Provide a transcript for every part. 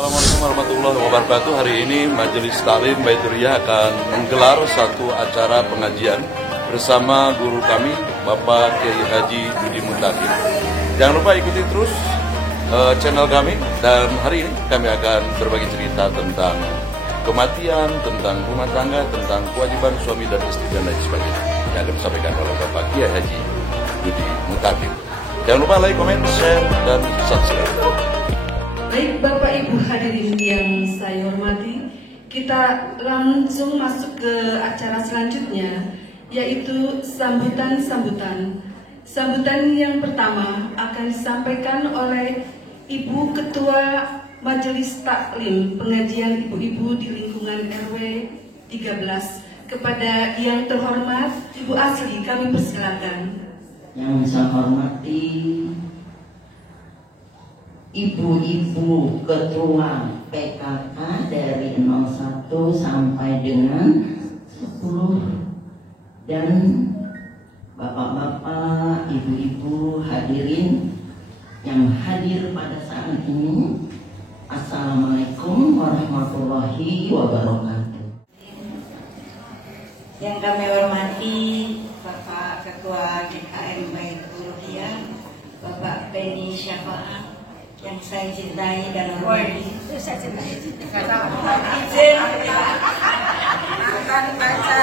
Assalamualaikum warahmatullahi wabarakatuh. Hari ini Majelis Taklim Baituriah akan menggelar satu acara pengajian bersama guru kami, Bapak Kiai Haji Budi Muntakin. Jangan lupa ikuti terus channel kami, dan hari ini kami akan berbagi cerita tentang kematian, tentang rumah tangga, tentang kewajiban suami dan istri dan lain sebagainya yang akan disampaikan oleh Bapak Kiai Haji Budi Muntakin. Jangan lupa like, comment, share, dan subscribe. Baik Bapak Ibu hadirin yang saya hormati, kita langsung masuk ke acara selanjutnya, yaitu sambutan-sambutan. Sambutan yang pertama akan disampaikan oleh Ibu Ketua Majelis Taklim Pengajian Ibu-Ibu di lingkungan RW 13. Kepada yang terhormat Ibu Asli, kami persilakan. Yang saya hormati Ibu-ibu ketua PKK dari 01 sampai dengan 10, dan bapak-bapak, ibu-ibu hadirin yang hadir pada saat ini, Assalamualaikum warahmatullahi wabarakatuh. Yang kami hormati Bapak Ketua GKM Baituriah, Bapak Beni Syafaat, yang saya cintai dan hormati. Saya cintai. Izin. Bukan baca.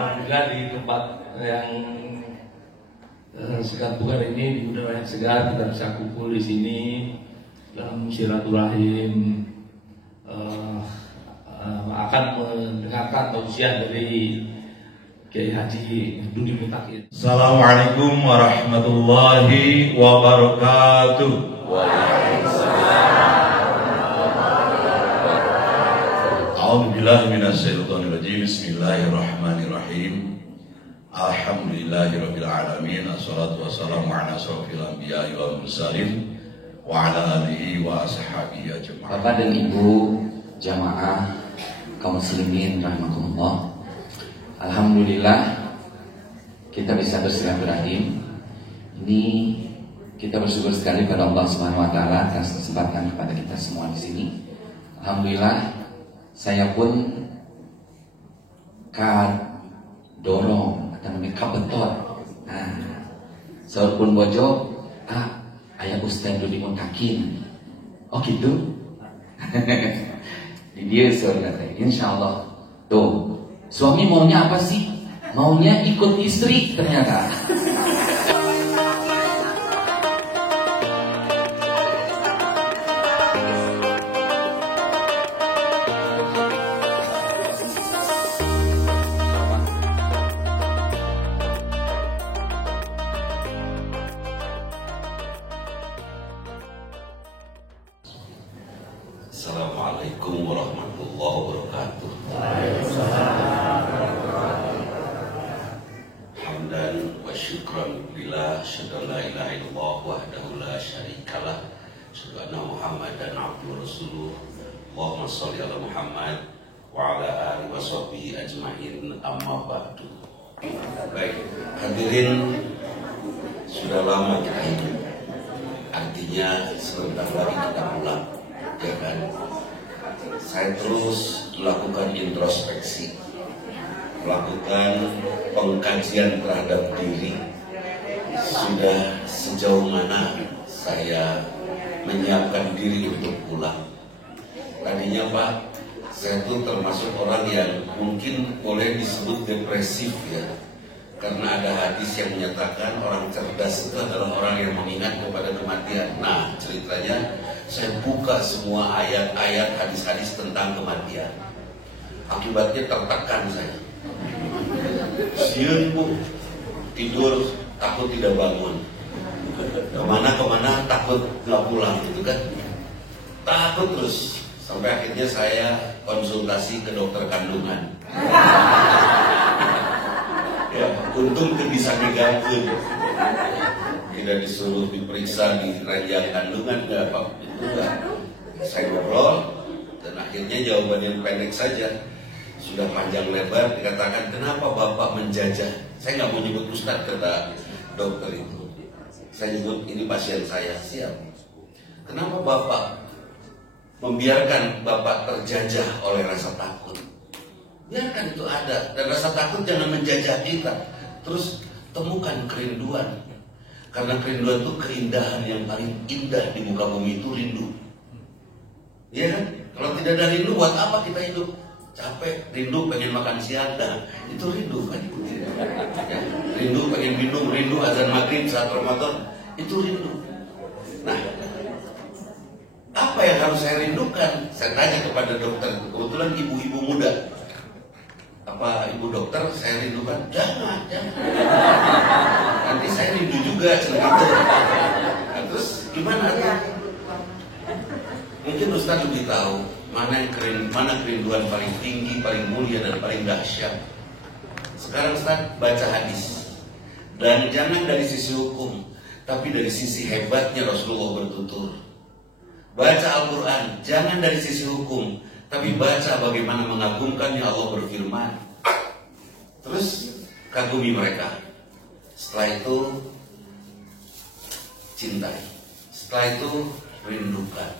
Alhamdulillah di tempat yang segar bugar ini, di udara yang segar, kita bisa kumpul di sini dalam silaturahim, akan mendengarkan tausiah dari Kiai Haji Budi Muntakin. Assalamualaikum warahmatullahi wabarakatuh. A'udzubillahi minasyaitonir rajim. Bismillahirrahmanirrahim. Alhamdulillahirabbil alamin. Assalatu wassalamu ala asyrofil anbiya'i wal mursalin wa ala alihi wa ashabihi ajma'in. Bapak dan Ibu jamaah kaum muslimin rahimakumullah. Alhamdulillah kita bisa bersilaturahim. Ini kita bersyukur sekali pada Allah Subhanahu wa taala atas kesempatan kepada kita semua di sini. Alhamdulillah saya pun dorong atau namanya kabetot. Saya pun bojo ayah Ustaz Budi Muntakin. Oh gitu. Di dia saudara. Insyaallah tuh. Suami maunya apa sih? Maunya ikut istri ternyata. Assalamualaikum warahmatullahi wabarakatuh. Wa syukran billah, syada la ilaha illallah wahdahu la syarikalah, syada anna Muhammadan abduhu rasuluh. Allahumma shalli ala Muhammad wa ala alihi wa sahbihi ajmain, amma ba'du. Baik, hadirin, sudah lama kita hidup, artinya sebentar lagi kita pulang, ya kan? Saya terus melakukan introspeksi, melakukan pengkajian terhadap diri. Sudah sejauh mana saya menyiapkan diri untuk pulang. Tadinya Pak, saya tuh termasuk orang yang mungkin boleh disebut depresif ya, karena ada hadis yang menyatakan orang cerdas itu adalah orang yang mengingat kepada kematian. Nah ceritanya saya buka semua ayat-ayat hadis-hadis tentang kematian. Akibatnya tertekan saya. Sieun Bu, tidur takut tidak bangun, kemana-kemana takut nggak pulang gitu kan, takut terus, sampai akhirnya saya konsultasi ke dokter kandungan. Ya, untung ke bisa diganti, tidak disuruh diperiksa di ranjang kandungan nggak apa itu nggak. Saya ngobrol dan akhirnya jawaban yang pendek saja. Sudah panjang lebar dikatakan, kenapa Bapak menjajah? Saya nggak mau nyebut Ustadz, kata dokter itu. saya nyebut ini pasien saya, siap. Kenapa Bapak membiarkan Bapak terjajah oleh rasa takut? Biarkan itu ada, dan rasa takut jangan menjajah kita. Terus temukan kerinduan, karena kerinduan itu keindahan yang paling indah di muka bumi itu rindu. Iya kan? Kalau tidak ada rindu, buat apa kita hidup? Capek, rindu pengen makan siang, nah, itu rindu kan? Ya, rindu pengen minum, rindu azan maghrib saat Ramadan, itu rindu. Nah, apa yang harus saya rindukan? Saya tanya kepada dokter, kebetulan ibu-ibu muda. Apa ibu dokter saya rindukan? Jangan. Nanti saya rindu juga segitu. Nah, terus gimana tuh? Mungkin Ustaz lebih tahu mana kerinduan paling tinggi, paling mulia dan paling dahsyat. Sekarang Ustaz baca hadis, dan jangan dari sisi hukum, tapi dari sisi hebatnya Rasulullah bertutur. Baca Al-Quran, jangan dari sisi hukum, tapi baca bagaimana mengagumkannya Allah berfirman. Terus kagumi mereka. Setelah itu cintai. Setelah itu rindukan.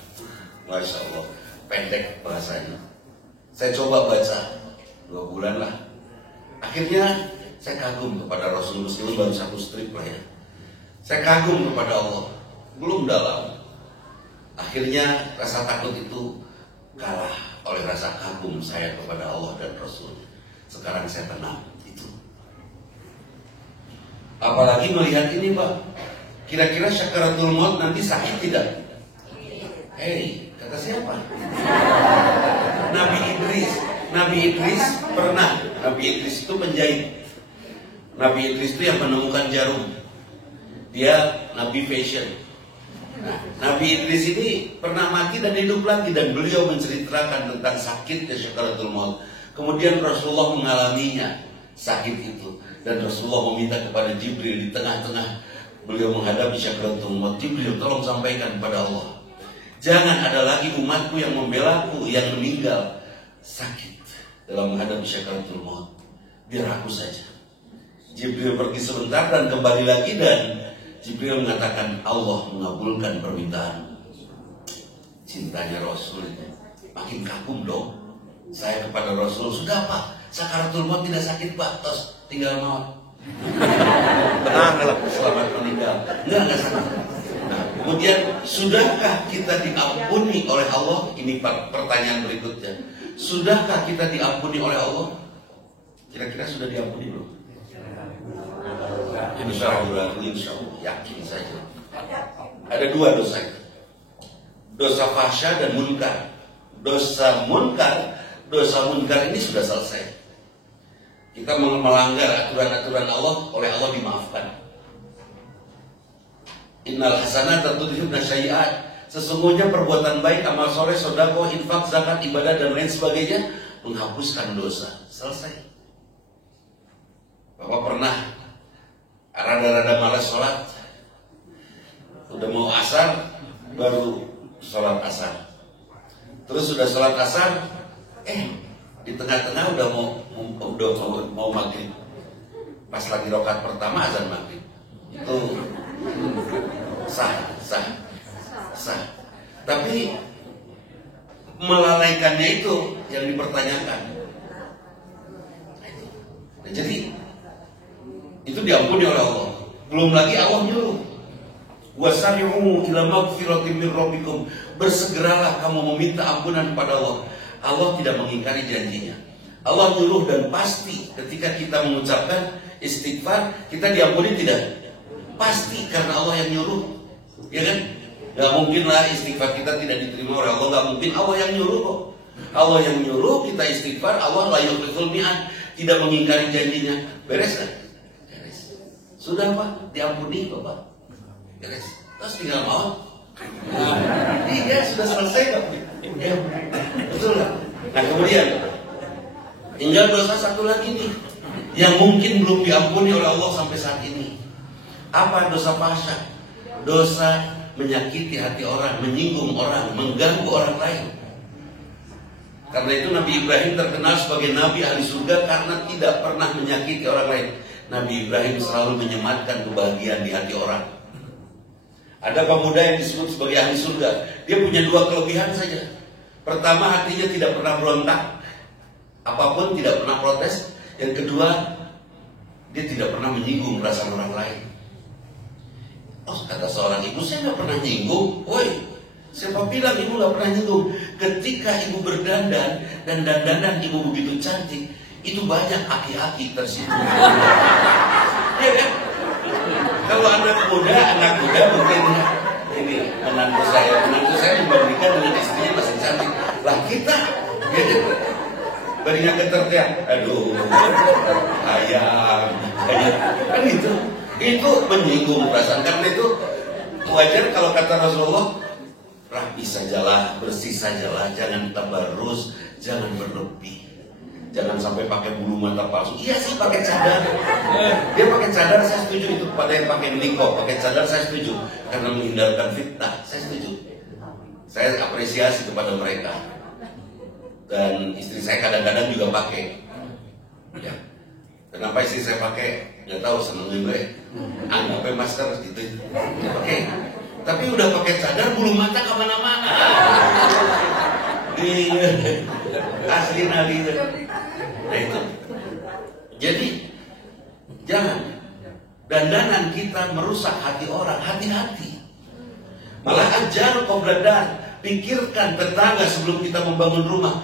Masya Allah, pendek bahasanya. Saya coba baca 2 bulan lah. Akhirnya saya kagum kepada Rasul, meskipun baru 1 strip lah ya. Saya kagum kepada Allah, belum dalam. Akhirnya rasa takut itu kalah oleh rasa kagum saya kepada Allah dan Rasul. Sekarang saya tenang itu. Apalagi melihat ini Pak, kira-kira syakaratul maut nanti sakit tidak? Hei, kata siapa? Nabi Idris pernah. Nabi Idris itu penjahit. Nabi Idris itu yang menemukan jarum. Dia Nabi fashion. Nah, Nabi Idris ini pernah mati dan hidup lagi, dan beliau menceritakan tentang sakitnya syakaratul maut. Kemudian Rasulullah mengalaminya sakit itu, dan Rasulullah meminta kepada Jibril di tengah-tengah beliau menghadapi syakaratul maut. Jibril, tolong sampaikan kepada Allah, jangan ada lagi umatku yang membelaku yang meninggal sakit dalam menghadapi syakaratul maut. Biar aku saja. Jibril pergi sebentar dan kembali lagi, dan Jibril mengatakan Allah mengabulkan permintaan. Cintanya Rasul itu makin kagum dong. Saya kepada Rasul, sudah Pak, sakaratul maut tidak sakit Pak, tos tinggal maut. Tenang lah, selamat meninggal. Enggak sakit. Nah, kemudian sudahkah kita diampuni oleh Allah? Ini pertanyaan berikutnya. Sudahkah kita diampuni oleh Allah? Kira-kira sudah diampuni belum? Insya Allah, yakin saja. Ada 2 dosa, dosa fahsya dan munkar. Dosa munkar ini sudah selesai. Kita melanggar aturan-aturan Allah, oleh Allah dimaafkan. Innal hasanata tudhibna syai'at. Sesungguhnya perbuatan baik, amal soleh, sedekah, infak, zakat, ibadah dan lain sebagainya menghapuskan dosa. Selesai. Bapak pernah rada-rada malas sholat, udah mau asar baru sholat asar, terus sudah sholat asar, di tengah-tengah udah mau maghrib, pas lagi rakaat pertama azan maghrib, itu sah. Tapi melalaikannya itu yang dipertanyakan. Nah, jadi itu diampuni oleh Allah. Belum lagi Allah nyuruh, wasari'u ila magfiratin min rabbikum. Bersegeralah kamu meminta ampunan kepada Allah. Allah tidak mengingkari janjinya. Allah nyuruh, dan pasti ketika kita mengucapkan istighfar kita diampuni tidak? Pasti, karena Allah yang nyuruh. Ya kan? Gak mungkin lah istighfar kita tidak diterima oleh Allah. Gak mungkin, Allah yang nyuruh kok. Allah yang nyuruh kita istighfar. Allah la yukhliful mi'ad, tidak mengingkari janjinya. Beres kan? Sudah Pak, diampuni Bapak. Beres. Terus tinggal mau. Iya, sudah selesai Pak. Ya, betul lah. Nah kemudian tinggal dosa satu lagi nih, yang mungkin belum diampuni oleh Allah sampai saat ini. Apa dosa fahsya? Dosa menyakiti hati orang, menyinggung orang, mengganggu orang lain. Karena itu Nabi Ibrahim terkenal sebagai Nabi ahli surga karena tidak pernah menyakiti orang lain. Nabi Ibrahim selalu menyematkan kebahagiaan di hati orang. Ada pemuda yang disebut sebagai ahli surga. Dia punya dua kelebihan saja. Pertama, hatinya tidak pernah berontak, apapun tidak pernah protes. Yang kedua, dia tidak pernah menyinggung perasaan orang lain. Oh, kata seorang ibu, saya nggak pernah nyinggung. Woi, siapa bilang ibu nggak pernah nyinggung? Ketika ibu berdandan dan dandanan ibu begitu cantik, itu banyak aki-aki tersinggung. Ya kan? Kalau anak muda mungkin ini menantu saya membandingkan dengan istrinya masih cantik. Lah kita, ya kan? Barinya ketertiak, aduh, ayam, kan itu menyinggung perasaan. Karena itu wajar kalau kata Rasulullah, rapi sajalah, bersih sajalah, jangan tabarrus, jangan berlebih, jangan sampai pakai bulu mata palsu. Iya sih, pakai cadar. Dia pakai cadar, saya setuju itu. Pada yang pakai niko, pakai cadar saya setuju, karena menghindarkan fitnah, saya setuju. Saya apresiasi kepada mereka. Dan istri saya kadang-kadang juga pakai. Ya. Kenapa istri saya pakai? Nggak tahu, seneng juga ya. Anggapnya masker gitu. Pakai. Tapi udah pakai cadar, bulu mata kemana-mana. Iya. Asli nali. Nah itu. Jadi jangan dandanan kita merusak hati orang. Hati-hati. Malah ajar qobladar. Pikirkan tetangga sebelum kita membangun rumah.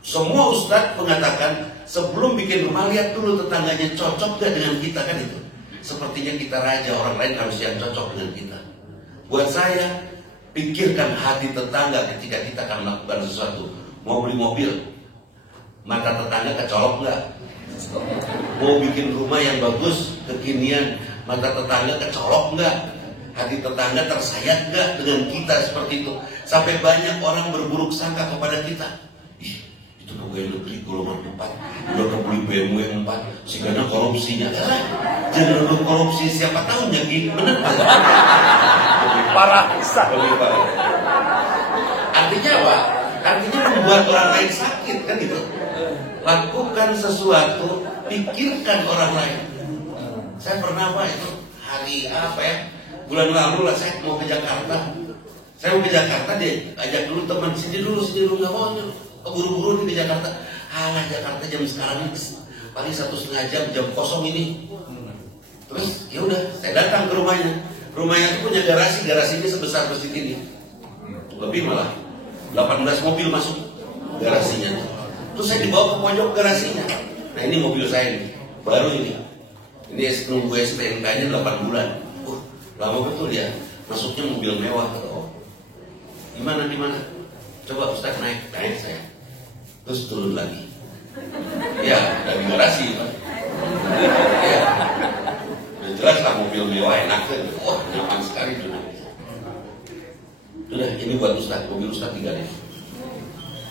Semua ustadz mengatakan sebelum bikin rumah lihat dulu tetangganya cocok gak dengan kita, kan itu. Sepertinya kita raja, orang lain harus yang cocok dengan kita. Buat saya, pikirkan hati tetangga ketika kita akan melakukan sesuatu. Mau beli mobil, mata tetangga kecolok nggak? Mau bikin rumah yang bagus, kekinian, mata tetangga kecolok nggak? Hati tetangga tersayat nggak dengan kita seperti itu? Sampai banyak orang berburuk sangka kepada kita. Ih, itu pegawai negeri golongan 4, udah kebeli BMW 4, sehingga korupsinya. Jangan lu korupsi, siapa tahu nyagi bener pak. Lebih parah, lebih parah. Artinya apa? Artinya membuat orang lain sakit, kan itu. Lakukan sesuatu, pikirkan orang lain. Saya pernah pak itu hari apa ya? Bulan lalu lah saya mau ke Jakarta. Saya mau ke Jakarta, dia ajak dulu teman, sini dulu nggak mau, keburu-buru nih di Jakarta. Alah, Jakarta jam sekarang ini paling 1,5 jam kosong ini. Terus ya udah, saya datang ke rumahnya. Rumahnya itu punya garasinya sebesar masjid ini. Lebih malah, 18 mobil masuk garasinya. Terus saya dibawa ke pojok garasinya. Nah ini mobil saya nih, baru ini. Ini nunggu STNK-nya 8 bulan. Lama betul ya, masuknya mobil mewah. Gimana? Coba Ustaz naik saya. Terus turun lagi. Ya, dari garasi Pak. Ya. Udah jelas lah mobil mewah enak kan. Wah, nyaman sekali duduk. Sudah, ini buat Ustaz, mobil Ustaz tinggalin.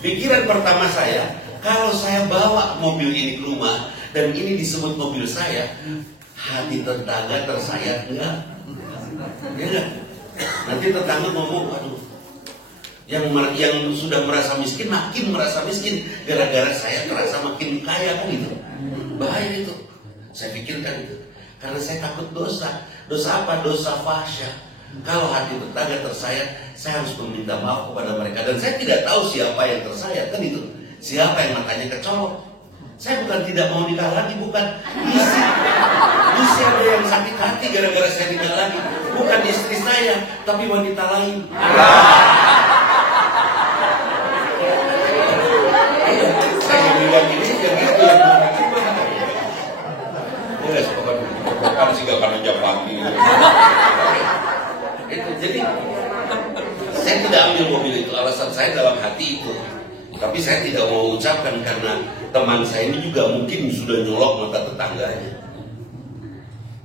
Pikiran pertama saya, kalau saya bawa mobil ini ke rumah dan ini disebut mobil saya, hati tetangga tersayat enggak? Ya enggak? Nanti tetangga ngomong, aduh, yang sudah merasa miskin makin merasa miskin gara-gara saya terasa makin kaya, kan itu. Bahaya itu. Saya pikirkan itu. Karena saya takut dosa. Dosa apa? Dosa fahsya. Kalau hati tetangga tersayat, saya harus meminta maaf kepada mereka. Dan saya tidak tahu siapa yang tersayat, kan itu. Siapa yang matanya kecolok. Saya bukan tidak mau nikah lagi, bukan. Bisa ada yang sakit hati gara-gara saya nikah lagi. Bukan istri saya, tapi wanita lain. Saya bilang ini, yang itu yang ya, pokoknya sih gak pernah jam pagi. Itu, jadi saya tidak ambil mobil itu. Alasan saya dalam hati itu. Tapi saya tidak mau ucapkan karena teman saya ini juga mungkin sudah nyolok mata tetangganya.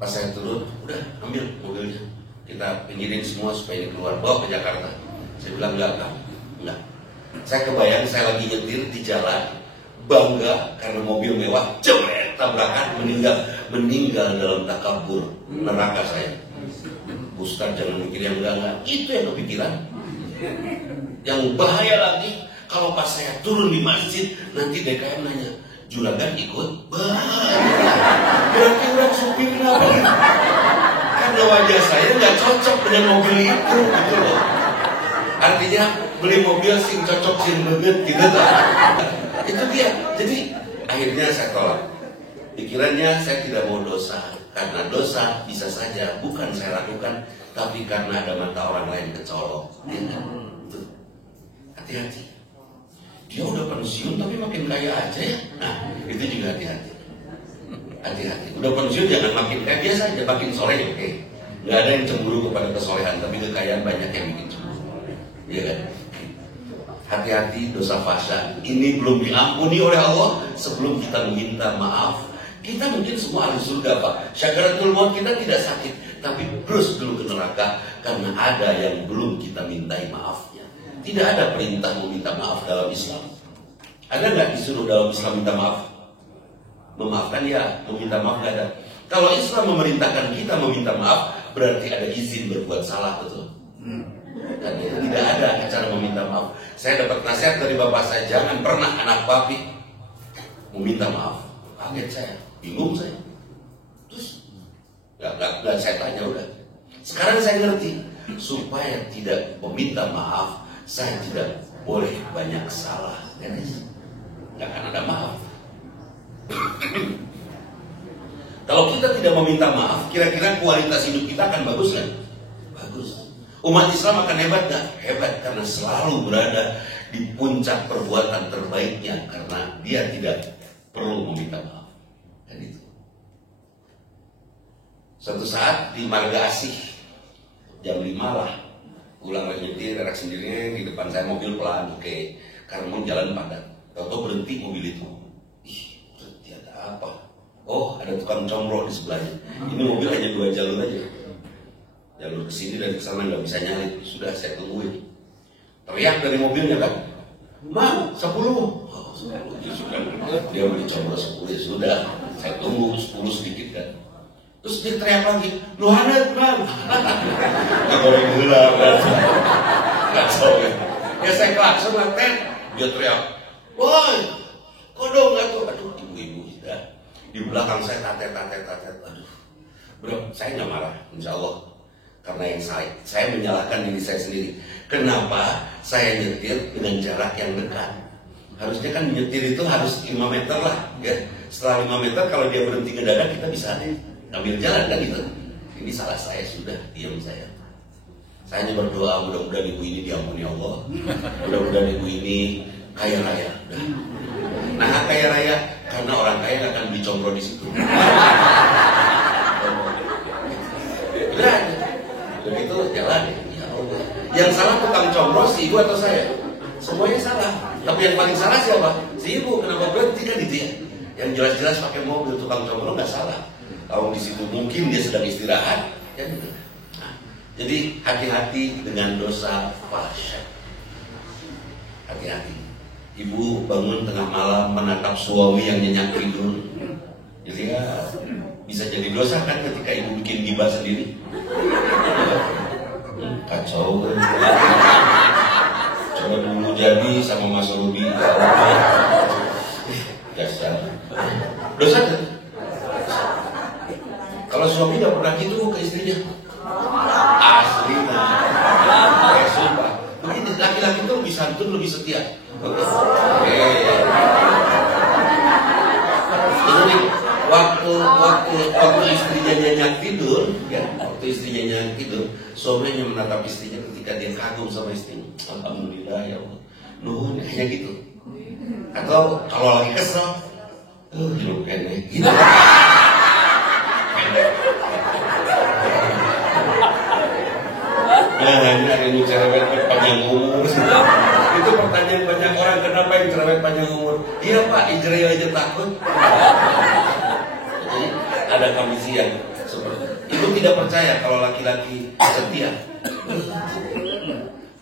Pas saya turun, udah ambil mobilnya. Kita pinggirin semua supaya ini keluar, bawa ke Jakarta. Saya bilang enggak. Saya kebayang saya lagi nyetir di jalan, bangga karena mobil mewah, jebret, tabrakan, meninggal dalam takabur, neraka saya. Ustaz jangan mikir yang enggak. Itu yang kepikiran. Yang bahaya lagi, kalau pas saya turun di masjid, nanti DKM nanya, juragan ikut? Berarti orang supir apa? Karena wajah saya nggak cocok dengan mobil itu, gitu loh. Artinya beli mobil sing cocok sing banget gitu kan. Itu dia. Jadi akhirnya saya tolak. Pikirannya saya tidak mau dosa, karena dosa bisa saja bukan saya lakukan, tapi karena ada mata orang lain kecolok. Hati-hati. Dia udah pensiun tapi makin kaya aja ya. Nah, itu juga hati-hati. Hati-hati. Udah pensiun jangan makin kaya, biasa aja makin soleh oke. Nggak ada yang cemburu kepada kesolehan, tapi kekayaan banyak yang bikin cemburu. Iya kan? Hati-hati dosa fahsya. Ini belum diampuni oleh Allah sebelum kita meminta maaf. Kita mungkin semua ahli surga, Pak. Syakaratul maut kita tidak sakit, tapi terus dulu ke neraka karena ada yang belum kita mintai maafnya. Tidak ada perintah meminta maaf dalam Islam. Ada nggak disuruh dalam Islam minta maaf? Memaafkan ya, meminta maaf nggak ada. Kalau Islam memerintahkan kita meminta maaf, berarti ada izin berbuat salah, betul? Dan itu tidak ada cara meminta maaf. Saya dapat nasihat dari bapak saya, jangan pernah anak papi meminta maaf. Kaget saya, bingung saya. Terus nggak saya tanya udah. Sekarang saya ngerti, supaya tidak meminta maaf, saya tidak boleh banyak salah. Nggak akan ada maaf. Kalau kita tidak meminta maaf, kira-kira kualitas hidup kita akan bagus kan? Bagus. Umat Islam akan hebat gak? Hebat karena selalu berada di puncak perbuatan terbaiknya karena dia tidak perlu meminta maaf. Dan itu. Suatu saat di Marga Asih jam 5 lah, pulang lagi nyetir, rerak sendirinya di depan saya mobil pelan, oke, karena mau jalan padat. Tahu berhenti mobil itu. Ih, berhenti ada apa? Oh, ada tukang comro di sebelahnya. Ini mobil hanya 2 jalur aja. Jalur ke sini dan ke sana nggak bisa nyalip. Sudah saya tungguin. Teriak dari mobilnya kan, "Mang, 10." Oh, 10. Ya sudah. Dia beli comro 10 ya sudah. Saya tunggu 10 sedikit kan. Terus dia teriak lagi, "Lu hangat, Bang." Nggak boleh gelap kan. Kacau ya. Ya saya klakson lah, dia teriak, "Woi, kodong nggak tuh?" Aduh, ibu-ibu sudah. Di belakang saya tatet. Aduh, bro, saya nggak marah, insya Allah. Karena yang saya menyalahkan diri saya sendiri. Kenapa saya nyetir dengan jarak yang dekat? Harusnya kan nyetir itu harus 5 meter lah, ya. Setelah 5 meter kalau dia berhenti ngedadak kita bisa ambil jalan kan gitu. Ini salah saya, sudah diam saya. Saya hanya berdoa mudah-mudahan ibu ini diampuni Allah. Mudah-mudahan ibu ini kaya raya. Nah, kaya raya karena orang kaya nggak akan beli comro di situ. Udah, begitu jalan. Ya Allah. Yang salah tukang comro si ibu atau saya? Semuanya salah. Tapi yang paling salah siapa? Si ibu. Kenapa berhenti kan itu ya? Yang jelas-jelas pakai mobil tukang comro nggak salah. Kalau di situ mungkin dia sedang istirahat, ya. Nah, jadi hati-hati dengan dosa fahsya. Hati-hati. Ibu bangun tengah malam menatap suami yang nyenyak tidur. Jadi ya bisa jadi dosa kan ketika ibu bikin gibah sendiri. Kacau kan. Coba dulu jadi sama Mas Ruby. Dasar. Dosa kan? Kalau suami gak pernah gitu ke istrinya. Asli nah. Sumpah. Begini laki-laki itu lebih santun, lebih setia. Ini waktu istrinya nyenyak tidur, ya, waktu istrinya nyenyak tidur, suaminya menatap istrinya ketika dia kagum sama istrinya. Alhamdulillah ya Allah. Nuhun hanya gitu. Atau kalau lagi kesel, hidup kene. Gitu. Nah, ada yang cerewet panjang umur. Itu pertanyaan banyak orang, kenapa yang cerewet panjang umur? Iya Pak, Israel aja takut. Jadi ada kondisi yang seperti itu. Tidak percaya kalau laki-laki setia.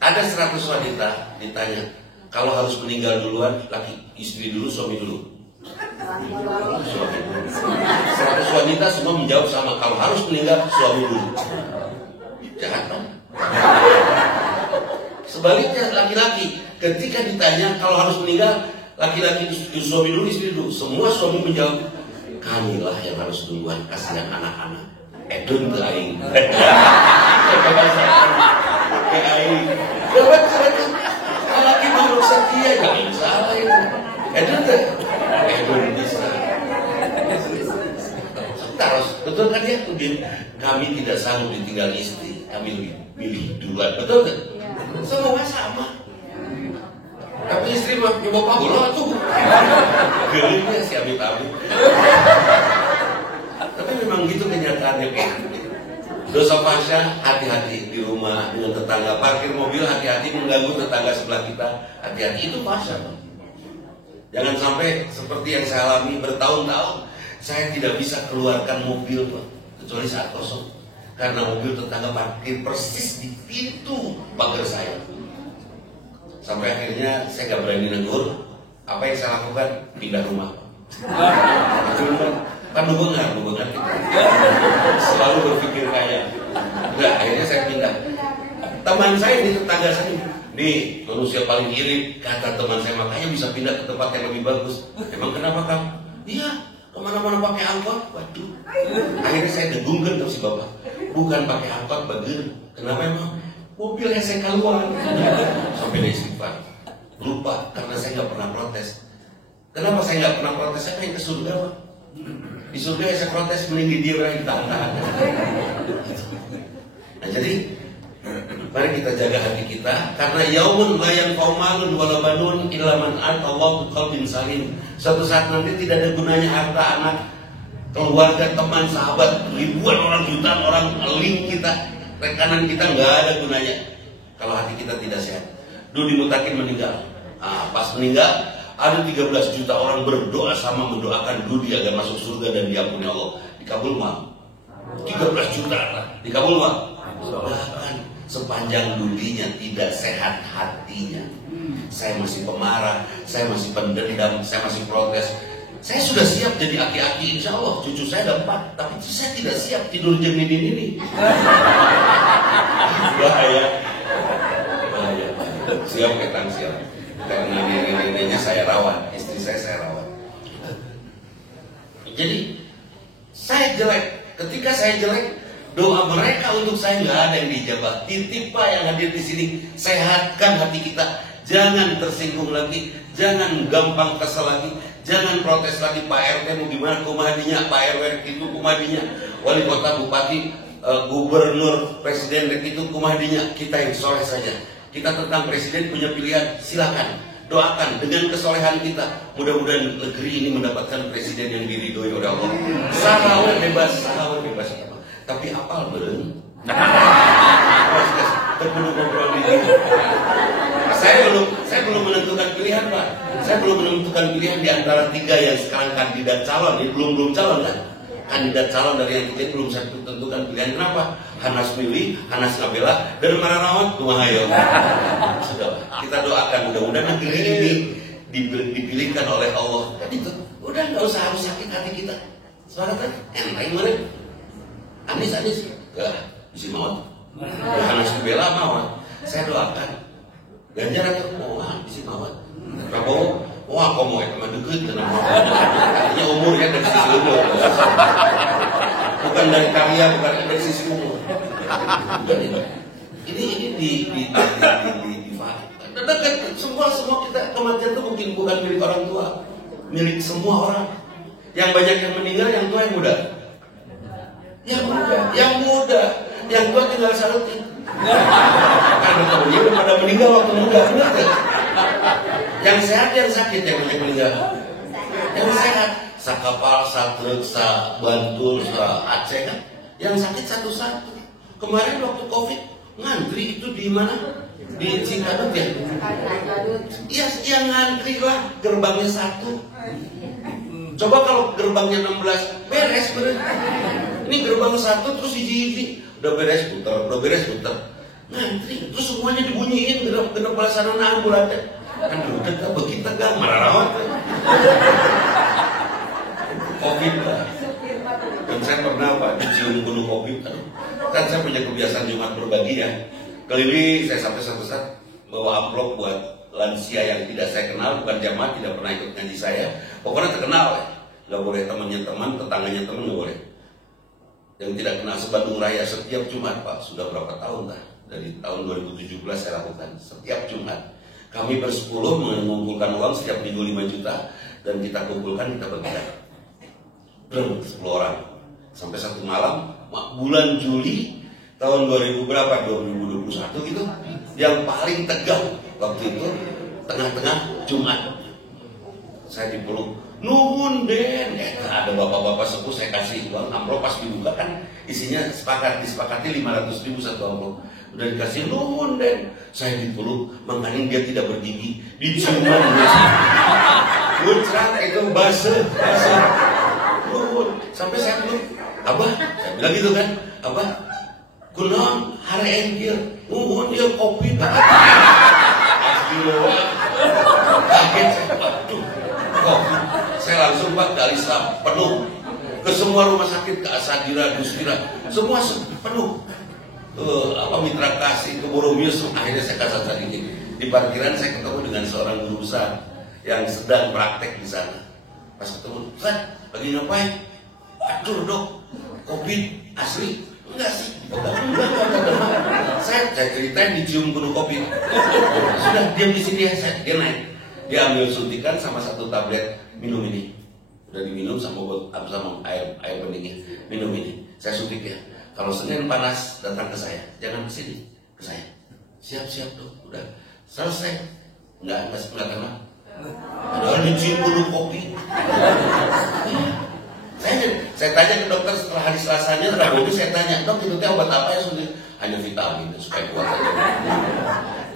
Ada 100 wanita ditanya, kalau harus meninggal duluan, istri dulu, suami dulu. 100 wanita semua menjawab sama, kalau harus meninggal, suami dulu. Jahat kan? Sebaliknya laki-laki ketika ditanya kalau harus meninggal, laki-laki suami dulu, istri dulu. Semua suami menjawab, kamilah yang harus duluan, kasihan anak-anak. Edun ke aing. Ke aing. Betul. Kalau kita makhluk setia, jangan salah itu. Edun bisa. Terus, betul kan ya? Kami tidak sanggup ditinggal istri, kami milih duluan, betul kan? Semua sama. Tapi istri mah coba pahala tuh. Gelingnya si amit-amit. Tapi memang gitu kenyataannya. Dosa fahsya, hati-hati di rumah dengan tetangga, parkir mobil hati-hati mengganggu tetangga sebelah kita, hati-hati, itu fahsya. Jangan sampai seperti yang saya alami bertahun-tahun, saya tidak bisa keluarkan mobil kecuali saat kosong, karena mobil tetangga parkir persis di pintu pagar saya. Sampai akhirnya saya gak berani negur. Apa yang saya lakukan? Pindah rumah. Kan hubungan kita selalu berpikir kaya. Enggak, akhirnya saya pindah. Teman saya di tetangga saya, nih manusia paling irit, kata teman saya, makanya bisa pindah ke tempat yang lebih bagus. Emang kenapa kamu? Iya, kemana-mana pakai angkot. Waduh. Akhirnya saya degungkan tuh si bapak. Bukan pakai angkot, bager. Kenapa emang? Mobilnya saya keluar. Sampai dia istighfar. Lupa, karena saya nggak pernah protes. Kenapa saya nggak pernah protes? Saya pengen ke surga, Pak. Di surga saya protes, mending dia berani ditahan-tahan. Nah jadi, mari kita jaga hati kita, karena yaumun la yanfa'u malun wala banun illa man atallahu biqalbin salim. Suatu saat nanti tidak ada gunanya harta, anak, keluarga, teman, sahabat, ribuan orang, jutaan orang, link kita, rekanan kita, nggak ada gunanya kalau hati kita tidak sehat. Dudi Mutakin meninggal. Pas meninggal, ada 13 juta orang berdoa sama mendoakan Dudi agar masuk surga dan diampuni Allah. Dikabul mah 13 juta dikabul mah. Bahkan sepanjang Dudinya tidak sehat hatinya, saya masih pemarah, saya masih pendendam, saya masih protes. Saya sudah siap jadi aki-aki, insya Allah cucu saya ada 4, tapi saya tidak siap tidur jam ini. Bahaya. Siap ketang siap. Karena nenek-neneknya saya rawat, istri saya rawat. Jadi saya jelek. Ketika saya jelek, doa mereka untuk saya nggak ada yang dijabah. Titip Pak yang hadir di sini, sehatkan hati kita. Jangan tersinggung lagi, jangan gampang kesel lagi, jangan protes lagi. Pak RT mau gimana kumadinya, Pak RW itu kumadinya, wali kota, bupati, gubernur, presiden itu kumadinya. Kita yang soleh saja. Kita tentang presiden punya pilihan, silakan doakan dengan kesolehan kita. Mudah-mudahan negeri ini mendapatkan presiden yang diridhoi oleh Allah. Sahawan bebas. Tapi apal beren. Terpenuh ngobrol ini. Saya belum menentukan pilihan, Pak. Saya belum menentukan pilihan di antara 3 yang sekarang kandidat calon. Ini belum calon kan? Kandidat calon dari yang 3 belum saya tentukan pilihan. Kenapa? Hanas milih, Hanas ngabela, dan Mararawat kumahayo. Sudah, kita doakan mudah-mudahan negeri ini dipilihkan oleh Allah. Tadi itu, udah nggak usah harus sakit hati kita. Suara kan, enteng mana? Anis, gak bisa mau. Hanas ngabela mau. Saya doakan. Ganjar aja mau, bisa mau. Prabowo, wah komo itu mah deket, artinya umurnya dari sisi umur. Bukan dari karya, bukan dari sisi umur. Ini dekat semua kita kematian itu mungkin bukan milik orang tua, milik semua orang. Yang banyak yang meninggal, yang tua yang muda. Yang tua tinggal salutin. Karena temennya udah pada meninggal waktu muda, benar kan? Yang sehat, yang sakit, yang banyak meninggal. Yang sehat, sakapal, satrek, sabantul, Aceh kan. Yang sakit satu-satu. Kemarin waktu COVID ngantri itu di mana? Di Cikadut ya? Iya, yang ngantri lah gerbangnya 1. Coba kalau gerbangnya 16 beres bener. Ini gerbang 1 terus hiji-hiji udah beres putar. Ngantri terus semuanya dibunyiin genep pelaksanaan ambulan. Kan rudet apa kita kan Mararawat. COVID lah. Dan saya pernah Pak dicium gunung COVID kan saya punya kebiasaan Jumat berbagi ya. Kali ini saya sampai satu saat bawa amplop buat lansia yang tidak saya kenal, bukan jamaah, tidak pernah ikut ngaji saya. Pokoknya terkenal ya. Gak boleh temannya teman, tetangganya teman, gak boleh. yang tidak kenal Sebandung Raya setiap Jumat, Pak, sudah berapa tahun dah? Dari tahun 2017 saya lakukan setiap Jumat. Kami bersepuluh mengumpulkan uang setiap minggu 5 juta dan kita kumpulkan, kita bagikan. 10 orang sampai satu malam bulan Juli tahun 2021 gitu, yang paling tegang waktu itu tengah-tengah Jumat saya dipeluk, nuhun Den, ada bapak-bapak sepuh, saya kasih uang amplop, pas dibuka kan isinya disepakati 500.000 satu amplop, udah dikasih nuhun Den, saya dipeluk, makanya dia tidak bergigi, diciuman muncrat itu base nuhun, sampai saya peluk, Abah, saya bilang gitu kan, Abah, kunaon hari engkir, nuhun dia kopi banget, kaget saya, aduh. Saya langsung Pak ke Al-Islam penuh, ke semua rumah sakit, ke Asadira, Dustira, semua penuh. Mitra kasih ke Boromius, akhirnya saya kasih sedikit. Di parkiran saya ketemu dengan seorang guru besar yang sedang praktek di sana. Pas ketemu, Ustaz, lagi ngapain? Aduh dok, COVID asli? Enggak sih. Saya ceritain dicium penuh COVID. Sudah diam di sini ya, dia naik. Dia ambil suntikan sama 1 tablet, minum ini. Udah diminum sama air pendingin, minum ini. Saya suntik ya. Kalau Senin panas datang ke saya, jangan ke sini, ke saya. Siap dong, udah selesai. Enggak kenal. Padahal dicium penuh kopi. Saya tanya ke dokter setelah hari Selasanya, Rabu saya tanya, dok itu obat apa ya suntik? Hanya vitamin supaya kuat aja.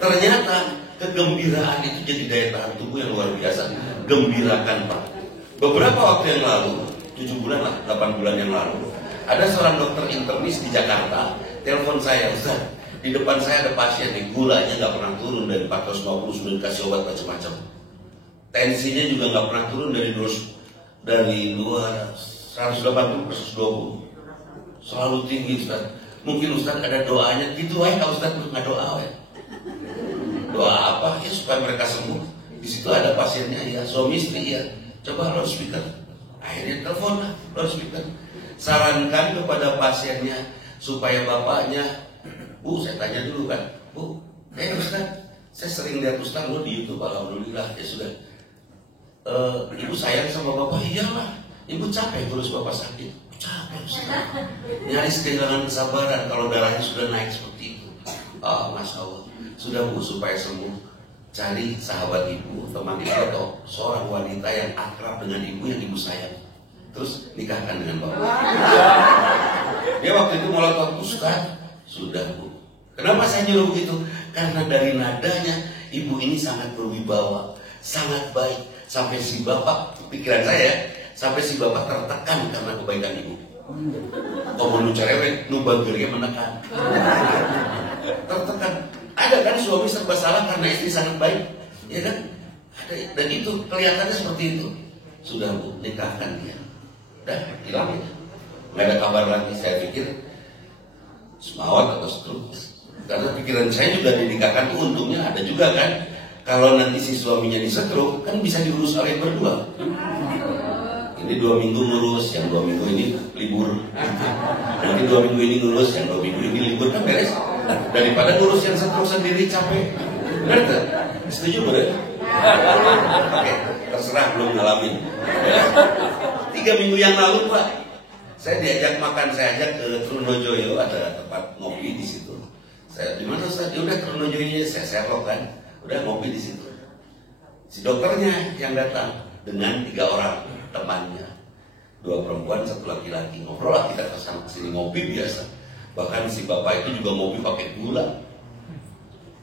Ternyata kegembiraan itu jadi daya tahan tubuh yang luar biasa. Gembirakan Pak. Beberapa waktu yang lalu, 7 bulan lah, 8 bulan yang lalu, ada seorang dokter internis di Jakarta telepon saya, Ustaz, di depan saya ada pasien nih, gulanya nggak pernah turun dari 450, sudah dikasih obat macam-macam, tensinya juga nggak pernah turun dari 180 per 120, selalu tinggi Ustaz. Mungkin Ustaz ada doanya gitu aja, Ustaz nggak doa ya. Doa apa ya supaya mereka sembuh? Di situ ada pasiennya ya, suami istri ya. Coba loudspeaker. Akhirnya telepon lah loudspeaker. Sarankan kepada pasiennya supaya bapaknya, Bu, saya tanya dulu kan, Bu, Ustaz, saya sering lihat Ustaz lo di YouTube, alhamdulillah ya sudah. Ibu sayang sama bapak, iyalah. Ibu capek terus bapak sakit, capek Ustaz. Nyaris kehilangan kesabaran kalau darahnya sudah naik seperti itu. Masya Allah. Sudah Bu, supaya sembuh, cari sahabat ibu, teman ibu, atau seorang wanita yang akrab dengan ibu yang ibu sayang, terus nikahkan dengan bapak. Dia waktu itu melotot, Ustaz, sudah Bu. Kenapa saya nyuruh begitu? Karena dari nadanya ibu ini sangat berwibawa, sangat baik, sampai si bapak, pikiran saya, sampai si bapak tertekan karena kebaikan ibu. Kalau nu cerewet, nu bagirnya menekan, tertekan. Ada kan suami serba salah karena istri sangat baik, ya kan? Ada, dan itu kelihatannya seperti itu. Sudah Bu, nikahkan dia. Udah, hilang ya. Nggak ada kabar lagi. Saya pikir semawat atau stroke. Karena pikiran saya juga dinikahkan tuh untungnya ada juga kan. Kalau nanti si suaminya di stroke, kan bisa diurus oleh berdua. Ini 2 minggu ngurus, yang 2 minggu ini libur. Nanti 2 minggu ini ngurus, yang 2 minggu ini libur, kan beres. Daripada ngurus yang stroke sendiri capek. Benar tak? Setuju boleh? Oke, terserah, belum ngalamin. 3 minggu yang lalu Pak, saya diajak makan, saya ajak ke Trunojoyo, ada tempat ngopi di situ. Saya di mana Ustaz? Ya udah Trunojoyo, saya serok kan. Udah ngopi di situ. Si dokternya yang datang dengan 3 orang temannya, 2 perempuan, 1 laki-laki. Ngobrol lah kita kesana kesini ngopi biasa. Bahkan si bapak itu juga ngopi pakai gula.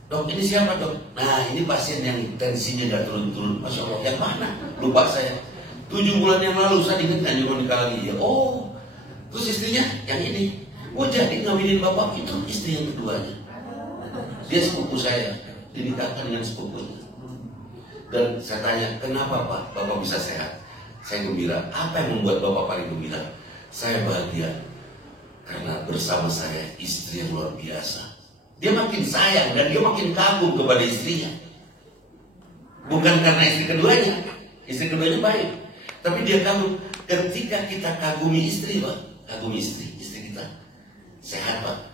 Dok, ini siapa dok? Nah, ini pasien yang tensinya gak turun-turun. Masya Allah, yang mana? Lupa saya. 7 bulan yang lalu saya ingat gak nyuruh nikah lagi. Ya, oh, terus istrinya yang ini. Oh, jadi ngawinin bapak itu istri yang keduanya. Dia sepupu saya, dinikahkan dengan sepupunya. Dan saya tanya, kenapa Pak Bapak bisa sehat? Saya gembira. Apa yang membuat Bapak paling gembira? Saya bahagia karena bersama saya istri yang luar biasa. Dia makin sayang dan dia makin kagum kepada istrinya. Bukan karena istri keduanya baik, tapi dia kagum. Ketika kita kagumi istri, Pak, kagumi istri kita, Sehat Pak.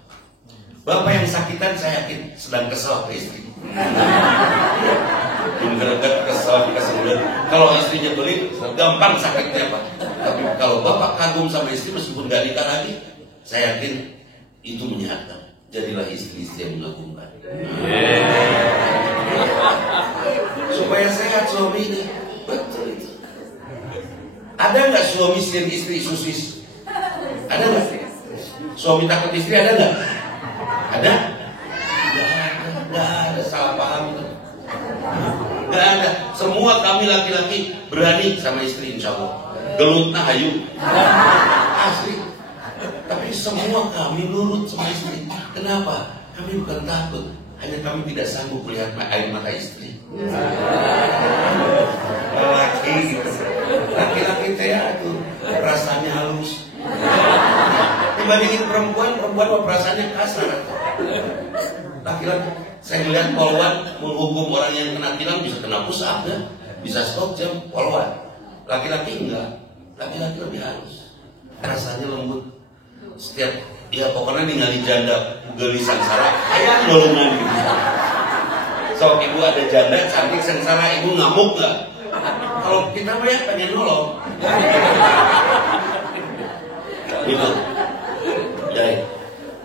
Bapak yang sakitan saya yakin sedang kesal ke istri. Menggerakkan kesal dikasih mulut. Kalau istrinya beli, gampang sakitnya Pak. Tapi kalau bapak kagum sama istri meskipun gak nikah lagi, saya yakin itu menyehatkan. Jadilah istri-istri yang mengagumkan. Supaya sehat suaminya. Betul itu. Ada nggak suami selain istri susis? Ada nggak? Suami takut istri ada nggak? Ada? Nggak ada, salah paham itu. Nggak ada. Semua kami laki-laki berani sama istri insya Allah. Gelut nah hayu. Asli. Tapi semua kami nurut sama istri. Kenapa? Kami bukan takut. Hanya kami tidak sanggup melihat air mata istri. Laki-laki saya itu rasanya halus. Dibandingin perempuan perasaannya kasar. Laki-laki, saya melihat polwan menghukum orang yang kena tilang bisa kena pusat ya, bisa stop jam polwan. Laki-laki enggak, laki-laki lebih halus, rasanya lembut. Setiap ya pokoknya ningali janda gelis sengsara, ayah dolongan gitu. So ibu ada janda cantik sengsara, ibu ngamuk nggak? Kalau kita mah ya pengen nolong. Gitu.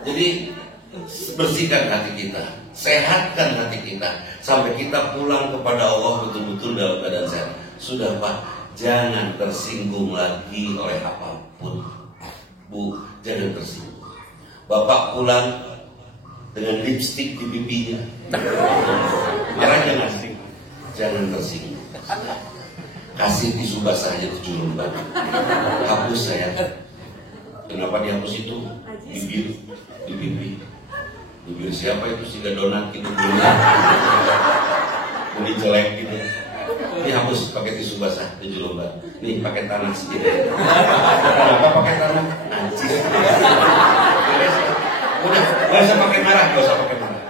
Jadi bersihkan hati kita, sehatkan hati kita sampai kita pulang kepada Allah betul-betul dalam keadaan sehat. Sudah Pak, jangan tersinggung lagi oleh apapun. Bu, jangan tersinggung. Bapak pulang dengan lipstik di pipinya. Marah jangan tersinggung. Kasih tisu basah aja ke julumban. Hapus saya. Kenapa dihapus itu? Bibir, di pipi. Bibir siapa itu sih donat gitu dulunya. Ini jelek gitu. Ini hapus pakai tisu basah di julumban. Nih pakai tanah sedikit. Kenapa pakai tanah? Najis. Udah, gak usah pakai marah, gak usah pakai marah.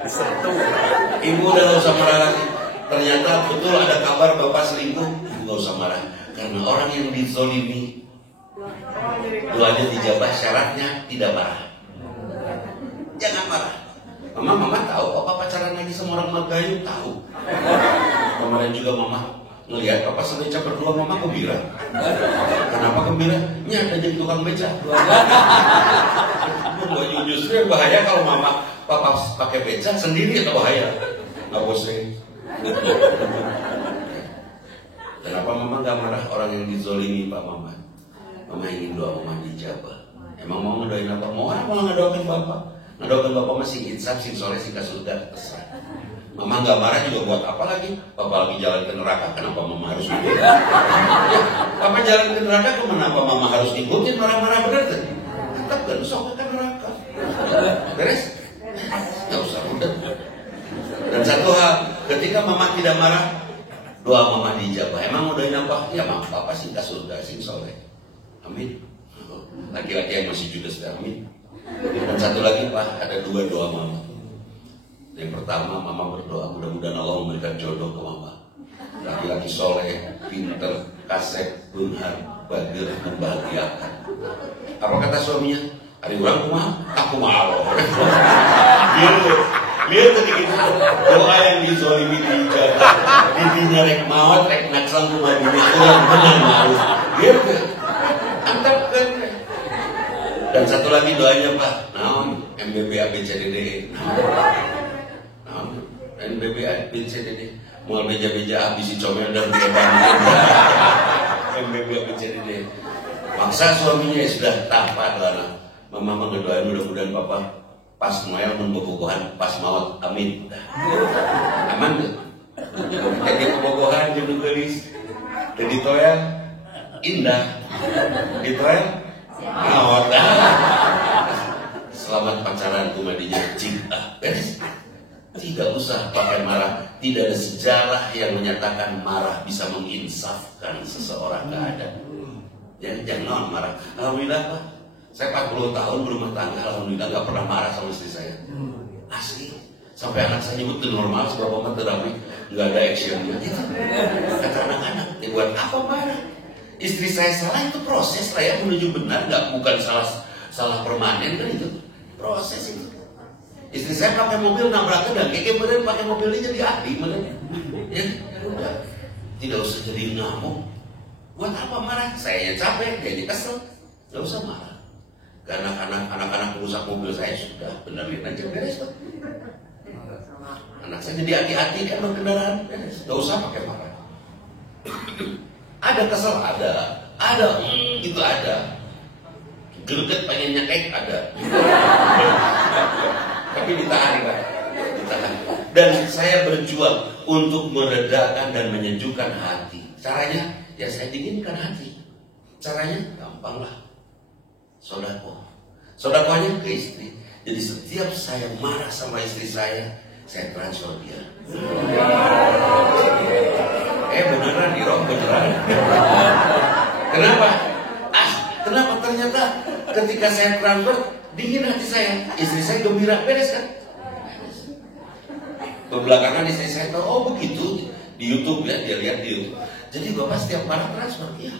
Ibu udah gak usah marah lagi. Ternyata betul ada kabar bapak selingkuh, ibu gak usah marah. Karena orang yang dizolimi doanya dijabah, syaratnya tidak marah. Jangan marah. Mama tahu papa pacaran lagi sama orang Magayu, tahu. Kemarin juga mama ngelihat papa sama Eca berdua, mama gembira. Kenapa gembira? Nyata jadi tukang beca. Justru yang bahaya kalau mama papa pakai beca sendiri atau bahaya. Nggak bosen. Kenapa mama nggak marah orang yang dizolimi Pak Mama? Mama ingin doa mama dijabah. Emang mau ngedoain apa? Mau apa ngedoain bapak? Ngedoain bapak masih insaf, sing soleh, sing surga. Mama nggak marah juga buat apa lagi? Bapak lagi jalan ke neraka, kenapa mama harus ngikutin? Ya, Papa jalan ke neraka, kenapa mama harus ngikutin? Marah-marah bener kan? Tetap kan, sok ke neraka. Beres? Nggak usah udah. Dan satu hal, ketika mama tidak marah, doa mama dijabah. Emang mau doain apa? Ya mama papa sing ke surga, sing soleh. Amin. Laki-laki yang masih juga sudah amin. Dan satu lagi Pak, ada dua doa mama. Yang pertama, mama berdoa mudah-mudahan Allah memberikan jodoh ke mama. Laki-laki soleh, pinter, kasep, benar, bagir, membahagiakan. Apa kata suaminya? Hari orang kumah, aku malu. Lihat tadi gitu, doa yang dizolimi dijaga, didinya rek mawat, rek naksang kumah dini, orang benar malu. Lihat ke, antap kan. Dan satu lagi doanya Pak, naon MBB ABCDD, naon MBB ABCDD, mau beja-beja habis comel dan beban. MBB ABCDD. Maksa suaminya sudah tapat lah. Mama ngedoain mudah-mudahan papa pas Noel membobogohan pas maut, amin. Aman tuh. Kayak bobogohan jeung geulis. Jadi toel indah. Di toel maut. Selamat pacaran kumadinya cinta. Beres. Tidak usah pakai marah. Tidak ada sejarah yang menyatakan marah bisa menginsafkan seseorang. Nggak ada. Jangan marah. Alhamdulillah Pak, saya 40 tahun berumah tangga, alhamdulillah nggak pernah marah sama istri saya. Asli. Sampai anak saya nyebut normal seberapa meter tapi nggak ada actionnya. Gitu. Kata anak-anak, ya buat apa marah? Istri saya salah itu proses saya menuju benar, nggak bukan salah permanen kan itu. Proses itu. Istri saya pakai mobil nabrak dan keke bener pakai mobil ini jadi ahli bener. Ya, udah. Tidak usah jadi ngamuk. Buat apa marah? Saya yang capek, dia yang kesel. Gak usah marah. Karena anak-anak perusak mobil saya sudah benerin aja beres tuh. Anak saya jadi hati-hati kan berkendaraan, beres. Gak usah pakai marah. Ada kesel, ada, itu ada. Greget pengen nyekek ada. Tapi ditahan kan, ditahan. Dan saya berjuang untuk meredakan dan menyejukkan hati. Caranya, ya saya dinginkan hati. Caranya gampang lah. Sodakohnya ke istri. Jadi setiap saya marah sama istri saya transfer dia. Beneran Iroh, beneran. Kenapa? Kenapa ternyata ketika saya transfer dingin hati saya, istri saya gembira, beres kan? Belakangan istri saya tahu, oh begitu di YouTube ya, dia lihat di YouTube. Jadi bapak setiap marah transfer, iya.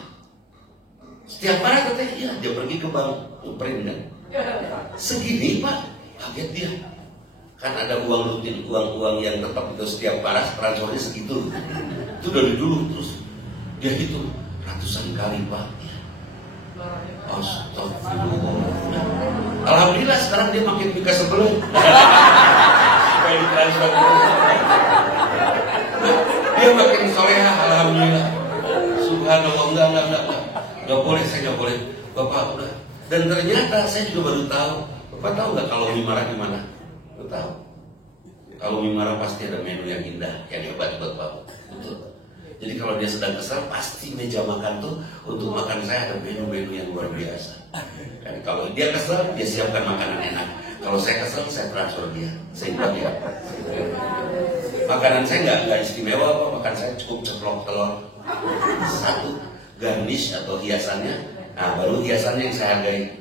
Setiap marah katanya, iya, dia pergi ke bank print kan. Segini pak, kaget dia. Kan ada uang rutin, uang yang tetap itu setiap marah transfernya segitu. Itu dari dulu terus dia hitung ratusan kali pak. Astagfirullah. Alhamdulillah sekarang dia makin pika sebelum. Supaya ditransfer. Dia makin soleha, alhamdulillah. Subhanallah, enggak boleh, saya enggak boleh. Bapak udah. Dan ternyata saya juga baru tahu. Bapak tahu nggak kalau Umi marah gimana? Bapak tahu. Kalau Umi marah pasti ada menu yang indah, yang hebat buat Bapak. Betul. Jadi kalau dia sedang kesal, pasti meja makan tuh untuk makan saya ada menu-menu yang luar biasa. Dan kalau dia kesal, dia siapkan makanan enak. Kalau saya kesal, saya transfer dia, sehingga dia. Makanan saya nggak istimewa, apa? Makan saya cukup ceplok telur satu, garnish atau hiasannya. Nah, baru hiasannya yang saya hargai,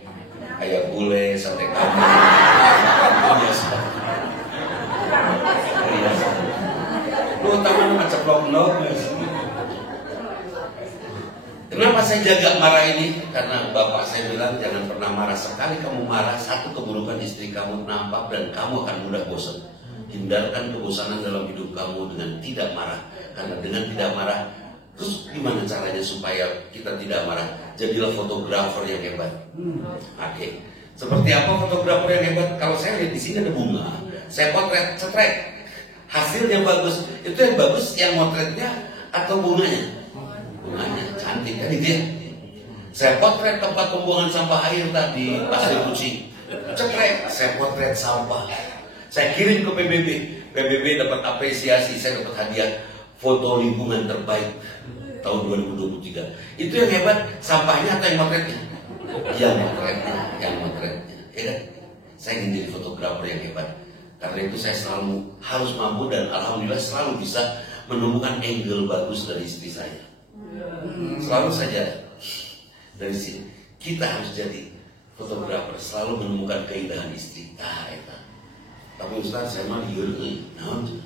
ayam gulai, sate kambing, hiasan. Lu taman sama ceplok telur. Kenapa saya jaga marah ini? Karena bapak saya bilang jangan pernah marah. Sekali kamu marah, satu keburukan istri kamu nampak dan kamu akan mudah bosan. Hindarkan kebosanan dalam hidup kamu dengan tidak marah. Karena dengan tidak marah, terus gimana caranya supaya kita tidak marah? Jadilah fotografer yang hebat. Oke. Seperti apa fotografer yang hebat? Kalau saya lihat di sini ada bunga, saya potret, cetret. Hasilnya bagus. Itu yang bagus yang motretnya atau bunganya? Bunganya cantik kan itu ya. Saya potret tempat pembuangan sampah air tadi Pasir Kucing. Cekrek, saya potret sampah. Saya kirim ke PBB. PBB dapat apresiasi, saya dapat hadiah foto lingkungan terbaik tahun 2023. Itu yang hebat, sampahnya atau yang motretnya? Yang motretnya. Ya kan? Saya ingin jadi fotografer yang hebat. Karena itu saya selalu harus mampu dan alhamdulillah selalu bisa menemukan angle bagus dari istri saya. Selalu saja dari sini kita harus jadi fotografer, selalu menemukan keindahan istri. Tapi Ustaz saya mah liur,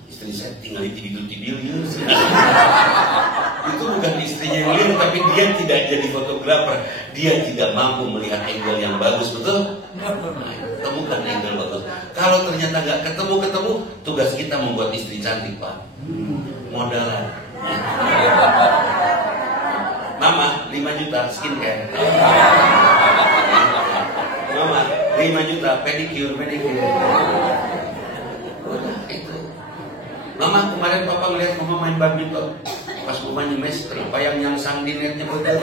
istri saya tinggal di tidur liur. Itu bukan istrinya yang liur, tapi dia tidak jadi fotografer. Dia tidak mampu melihat angle yang bagus, betul? Nah, temukan angle bagus. Kalau ternyata nggak ketemu, tugas kita membuat istri cantik, Pak. Modalan. Mama, 5 juta skincare. Mama, 5 juta pedicure. Udah, itu. Mama, kemarin papa ngeliat mama main badminton. Pas mama nyemes, kenapa yang nyangsang di netnya betul?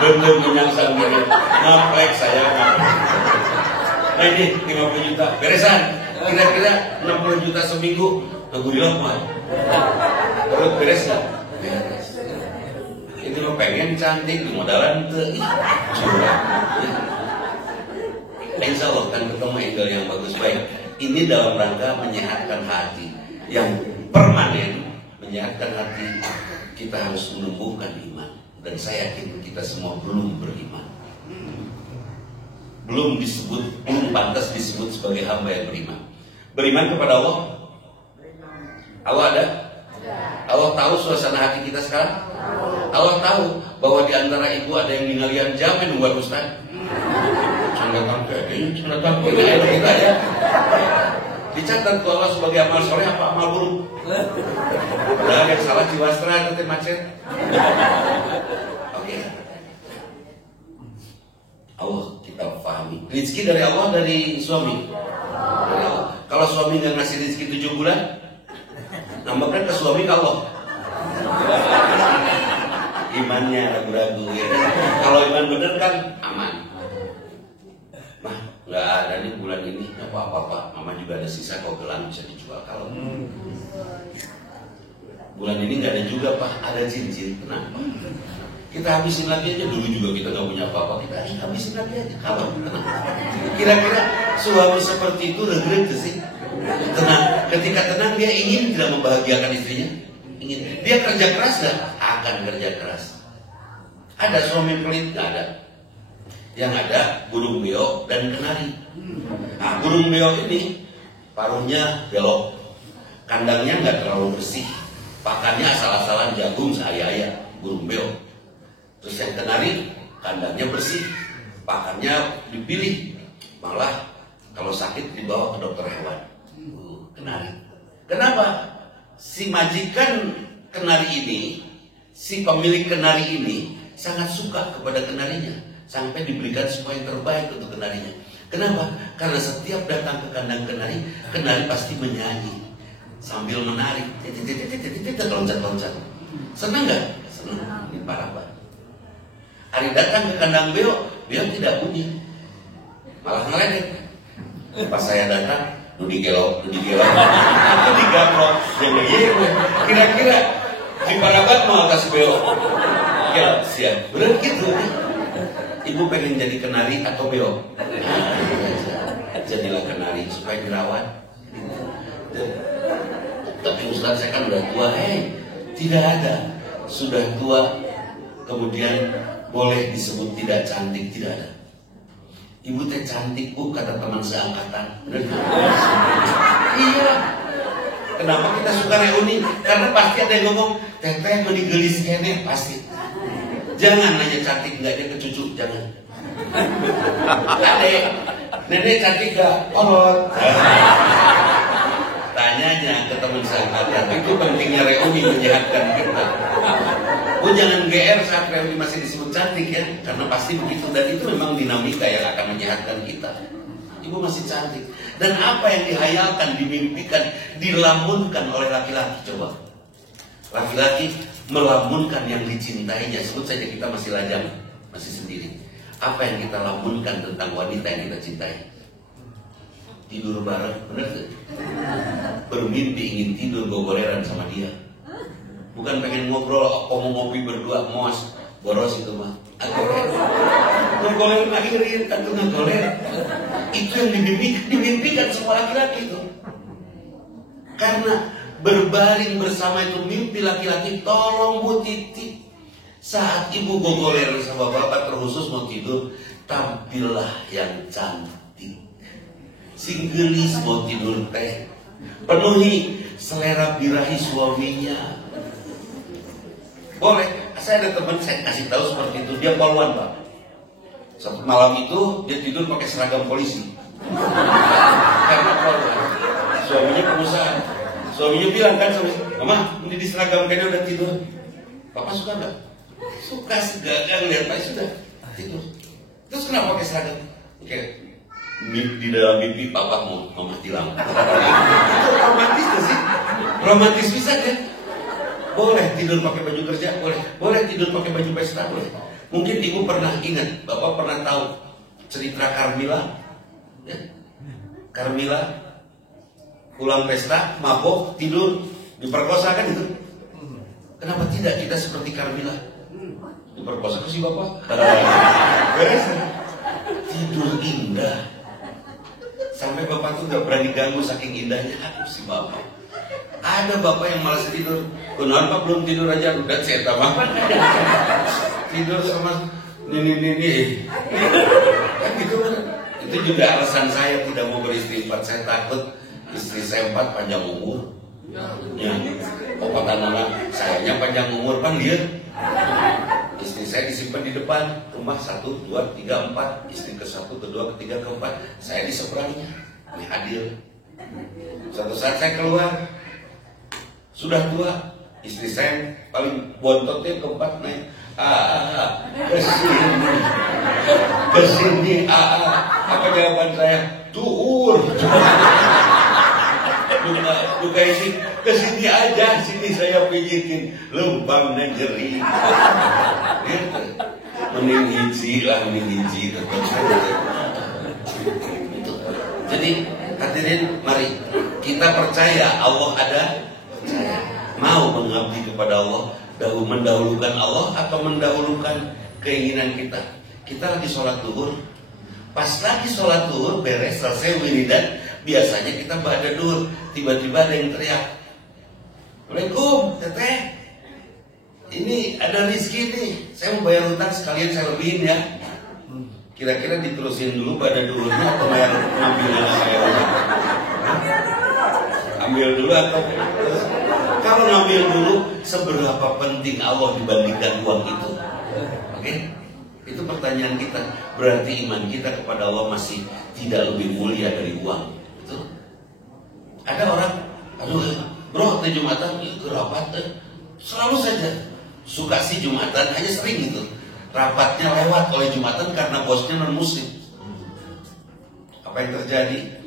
Bener menyangsang di net. Ngaplek saya. Nah ini, 50 juta. Beresan. Kira-kira 60 juta seminggu. Alhamdulillah, Pak. Terus beres gak? Beres. Itu lo pengen cantik, modalan tuh. Insya Allah kan ketemu angle yang bagus baik. Ini dalam rangka menyehatkan hati. Yang permanen menyehatkan hati, kita harus menumbuhkan iman. Dan saya yakin kita semua belum beriman. Belum pantas disebut sebagai hamba yang beriman. Beriman kepada Allah. Allah ada? Allah tahu suasana hati kita sekarang? Allah tahu bahwa di antara ibu ada yang ningalian jamin buat Ustaz. Contohkan kayaknya, contohkan kita ya. Dicatat ke Allah sebagai amal soleh apa amal buruk? Padahal yang salah Jiwastra nanti macet. Oke. Allah kita pahami. Rezeki dari Allah, dari suami. Dari Allah. Kalau suami nggak ngasih rezeki 7 bulan, nambahkan ke suami ke Allah. Imannya ragu-ragu ya. Kalau iman bener kan aman. Mah nggak ada nih bulan ini apa-apa, mama juga ada sisa kau gelang bisa dijual. Kalau bulan ini nggak ada juga pak, ada cincin. Kenapa? Kita habisin lagi aja, dulu juga kita nggak punya apa-apa, kita habisin lagi aja. Kalau kira-kira suami seperti itu regret sih? Tenang, ketika tenang dia ingin tidak membahagiakan istrinya, ingin. Dia kerja keras nggak? Akan kerja keras. Ada suami pelit? Nggak ada. Yang ada burung beo dan kenari. Nah, burung beo ini paruhnya belok, kandangnya nggak terlalu bersih, pakannya asal-asalan jagung seaya-aya, burung beo. Terus yang kenari kandangnya bersih, pakannya dipilih, malah kalau sakit dibawa ke dokter hewan. Kenari. Kenapa? Si majikan kenari ini, si pemilik kenari ini sangat suka kepada kenarinya. Sampai diberikan semua yang terbaik untuk kenarinya. Kenapa? Karena setiap datang ke kandang kenari, kenari pasti menyanyi sambil menarik, loncat-loncat. Senang nggak? Senang. Ini parah banget. Hari datang ke kandang beo, beo tidak bunyi, malah ngeledek. Pas saya datang, nudi gelo, aku digaplok. Kira-kira di Parabat mau atas beo. Ya, siap. Benar gitu. Ibu pengen jadi kenari atau beo? Jadilah kenari supaya dirawat. Tapi Ustaz saya kan udah tua. Tidak ada. Sudah tua kemudian boleh disebut tidak cantik, tidak ada. Ibu teh cantik bu, kata teman seangkatan. Iya. Kenapa kita suka reuni? Karena pasti ada yang ngomong teteh menigelis kene pasti. Jangan nanya cantik nggak dia ke cucu, jangan. Adek, nenek cantik nggak? Oh, tanyanya ke teman seangkatan. Itu pentingnya reuni menyehatkan kita. Oh jangan GR saat reuni masih disebut cantik ya, karena pasti begitu dan itu memang dinamika yang akan menyehatkan kita. Ibu masih cantik dan apa yang dihayalkan, dimimpikan, dilamunkan oleh laki-laki coba. Laki-laki melamunkan yang dicintainya. Sebut saja kita masih lajang, masih sendiri. Apa yang kita lamunkan tentang wanita yang kita cintai? Tidur bareng, benar gak? Bermimpi ingin tidur gogoleran sama dia. Bukan pengen ngobrol, mau ngopi berdua, mos, boros itu mah. Ngogoler akhirin, kan tuh ngogoler. Itu yang dimimpikan semua laki-laki itu. Karena berbaring bersama itu mimpi laki-laki, tolong Bu Titi. Saat ibu gogoler sama bapak terkhusus mau tidur, tampillah yang cantik. Si gelis mau tidur teh, penuhi selera birahi suaminya. Boleh, saya ada teman saya kasih tahu seperti itu, dia poluan pak. Satu malam itu dia tidur pakai seragam polisi. Karena poluan. Suaminya pengusaha. Suaminya bilang kan sama mama, ini di seragam kayaknya udah tidur. Papa suka nggak? Suka segagang lihat pak sudah tidur. Terus kenapa pakai seragam? Oke, di dalam mimpi papa mau mati lampu. Itu romantis gak sih? Romantis bisa kan? Boleh tidur pakai baju kerja, boleh tidur pakai baju pesta, boleh. Mungkin ibu pernah ingat, bapak pernah tahu cerita Carmila, ya? Carmila pulang pesta, mabok, tidur, diperkosa kan itu? Kenapa tidak kita seperti Carmila? Diperkosa ke si bapak? Beres. Tidur indah. Sampai bapak tuh gak berani ganggu saking indahnya. Aduh si bapak. Ada bapak yang malas tidur. Kenapa belum tidur aja? Udah saya tambah. Tidur sama ini. Kan gitu kan? Itu juga alasan saya tidak mau beristri 4. Saya takut istri saya 4 panjang umur. Ya, kata nona, sayanya panjang umur kan dia. Istri saya disimpan di depan rumah 1, 2, 3, 4. Istri ke 1, ke 2, ke 3, ke 4. Saya di seberangnya. Ini hadir. Suatu saat saya keluar, sudah tua. Istri saya paling bontotnya keempat naik. Kesini. Apa jawaban saya? Tuur. Buka isi, kesini aja, sini saya pijitin, lubang dan jeri. Mending hiji lah, mending hiji. Jadi hadirin, mari kita percaya Allah ada. Mau mengabdi kepada Allah, mendahulukan Allah atau mendahulukan keinginan kita. Kita lagi sholat zuhur, pas lagi sholat zuhur beres selesai wiridan, biasanya kita ba'da duhur, tiba-tiba ada yang teriak, Assalamualaikum teteh, ini ada rizki nih, saya mau bayar hutang sekalian saya lebihin ya. Kira-kira diterusin dulu ba'da duhurnya atau bayar ngambilnya saya? Ambil dulu atau kalau ngambil dulu, seberapa penting Allah dibandingkan uang itu? Oke? Itu pertanyaan kita. Berarti iman kita kepada Allah masih tidak lebih mulia dari uang. Betul? Ada orang, aduh bro, Jumatan itu rapat, selalu saja suka si Jumatan, hanya sering gitu. Rapatnya lewat oleh Jumatan karena bosnya non-muslim. Apa yang terjadi?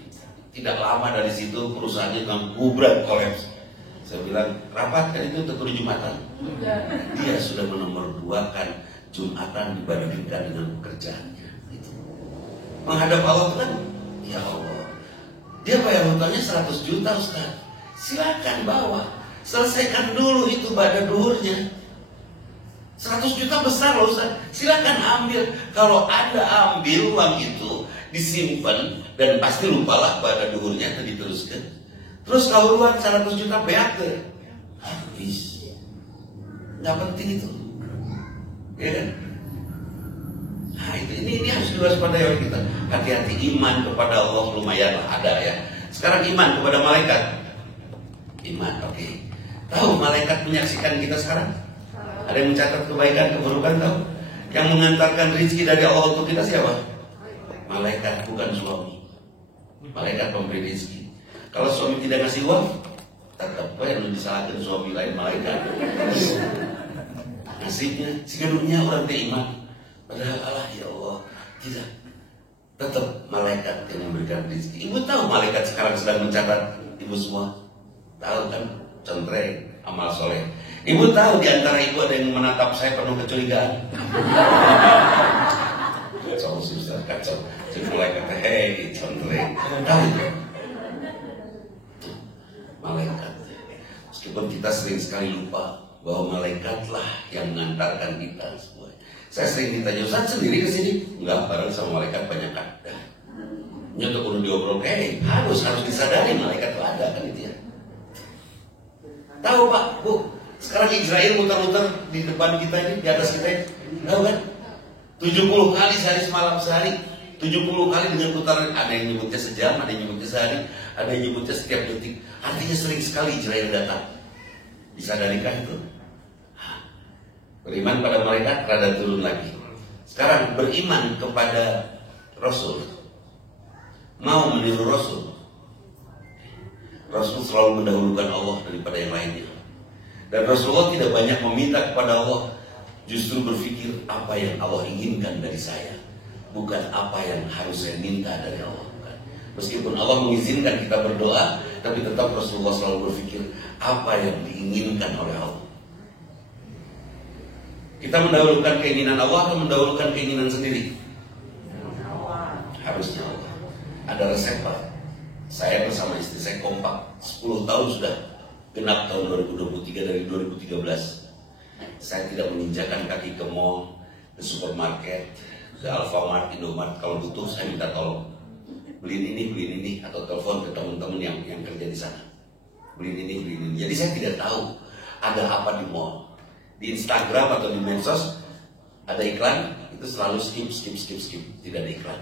Tidak lama dari situ perusahaannya gubrak, kolaps. Saya bilang, rapat kan itu untuk Jumatan. Dia sudah menomorduakan Jumatan dibandingkan dengan pekerjaannya. Itu. Menghadap Allah itu kan, ya Allah. Dia bayar hutangnya 100 juta Ustaz. Silakan bawa. Selesaikan dulu itu pada duhurnya. 100 juta besar loh Ustaz. Silakan ambil. Kalau Anda ambil uang itu, disimpan, dan pasti lupalah pada duhurnya dan diteruskan. Terus kalau luar 100 juta beak ke habis. Nggak penting itu. Ya kan? Nah ini harus diwaspadai oleh kita. Hati-hati, iman kepada Allah lumayan ada ya. Sekarang iman kepada malaikat. Iman, oke. Tahu malaikat menyaksikan kita sekarang? Ada yang mencatat kebaikan, keburukan tahu? Yang mengantarkan rezeki dari Allah untuk kita siapa? Malaikat, bukan suami. Malaikat pemberi rezeki. Kalau suami tidak ngasih uang, tetap yang disalahkan suami lain malaikat. Nasibnya, segedunya orang beriman. Padahal Allah, ya Allah, tidak. Tetap malaikat yang memberikan rezeki. Ibu tahu malaikat sekarang sedang mencatat ibu semua? Tahu kan? Contreng, amal soleh. Ibu tahu di antara ibu ada yang menatap saya penuh kecurigaan. Kacau, susah, kacau. Jadi malaikat, hei, contreng. Tahu itu? Malaikat. Meskipun kita sering sekali lupa bahwa malaikatlah yang mengantarkan kita semua. Saya sering ditanya, Ustaz sendiri ke sini? Enggak, bareng sama malaikat banyak ada. Nyotok kudu diobrol, harus disadari malaikat itu ada kan itu ya. Tahu Pak, Bu, sekarang Israel muter-muter di depan kita ini, di atas kita ini. Tahu kan? 70 kali sehari semalam sehari. 70 kali dengan putaran, ada yang nyebutnya sejam, ada yang nyebutnya sehari, ada yang nyebutnya setiap detik. Artinya sering sekali Israel datang. Disadarikah itu? Beriman pada malaikat rada turun lagi. Sekarang beriman kepada Rasul. Mau meniru Rasul. Rasul selalu mendahulukan Allah daripada yang lainnya. Dan Rasulullah tidak banyak meminta kepada Allah, justru berpikir apa yang Allah inginkan dari saya, bukan apa yang harus saya minta dari Allah. Bukan. Meskipun Allah mengizinkan kita berdoa, tapi tetap Rasulullah selalu berpikir apa yang diinginkan oleh Allah. Kita mendahulukan keinginan Allah atau mendahulukan keinginan sendiri? Harusnya Allah. Ada resep Pak. Saya bersama istri saya kompak 10 tahun sudah, genap tahun 2023 dari 2013. Saya tidak menginjakan kaki ke mall, ke supermarket, ke Alfamart, Indomart. Kalau butuh saya minta tolong. Beliin ini, atau telepon ke teman-teman yang kerja di sana. Beliin ini. Jadi saya tidak tahu ada apa di mall. Di Instagram atau di medsos ada iklan, itu selalu skip, tidak ada iklan.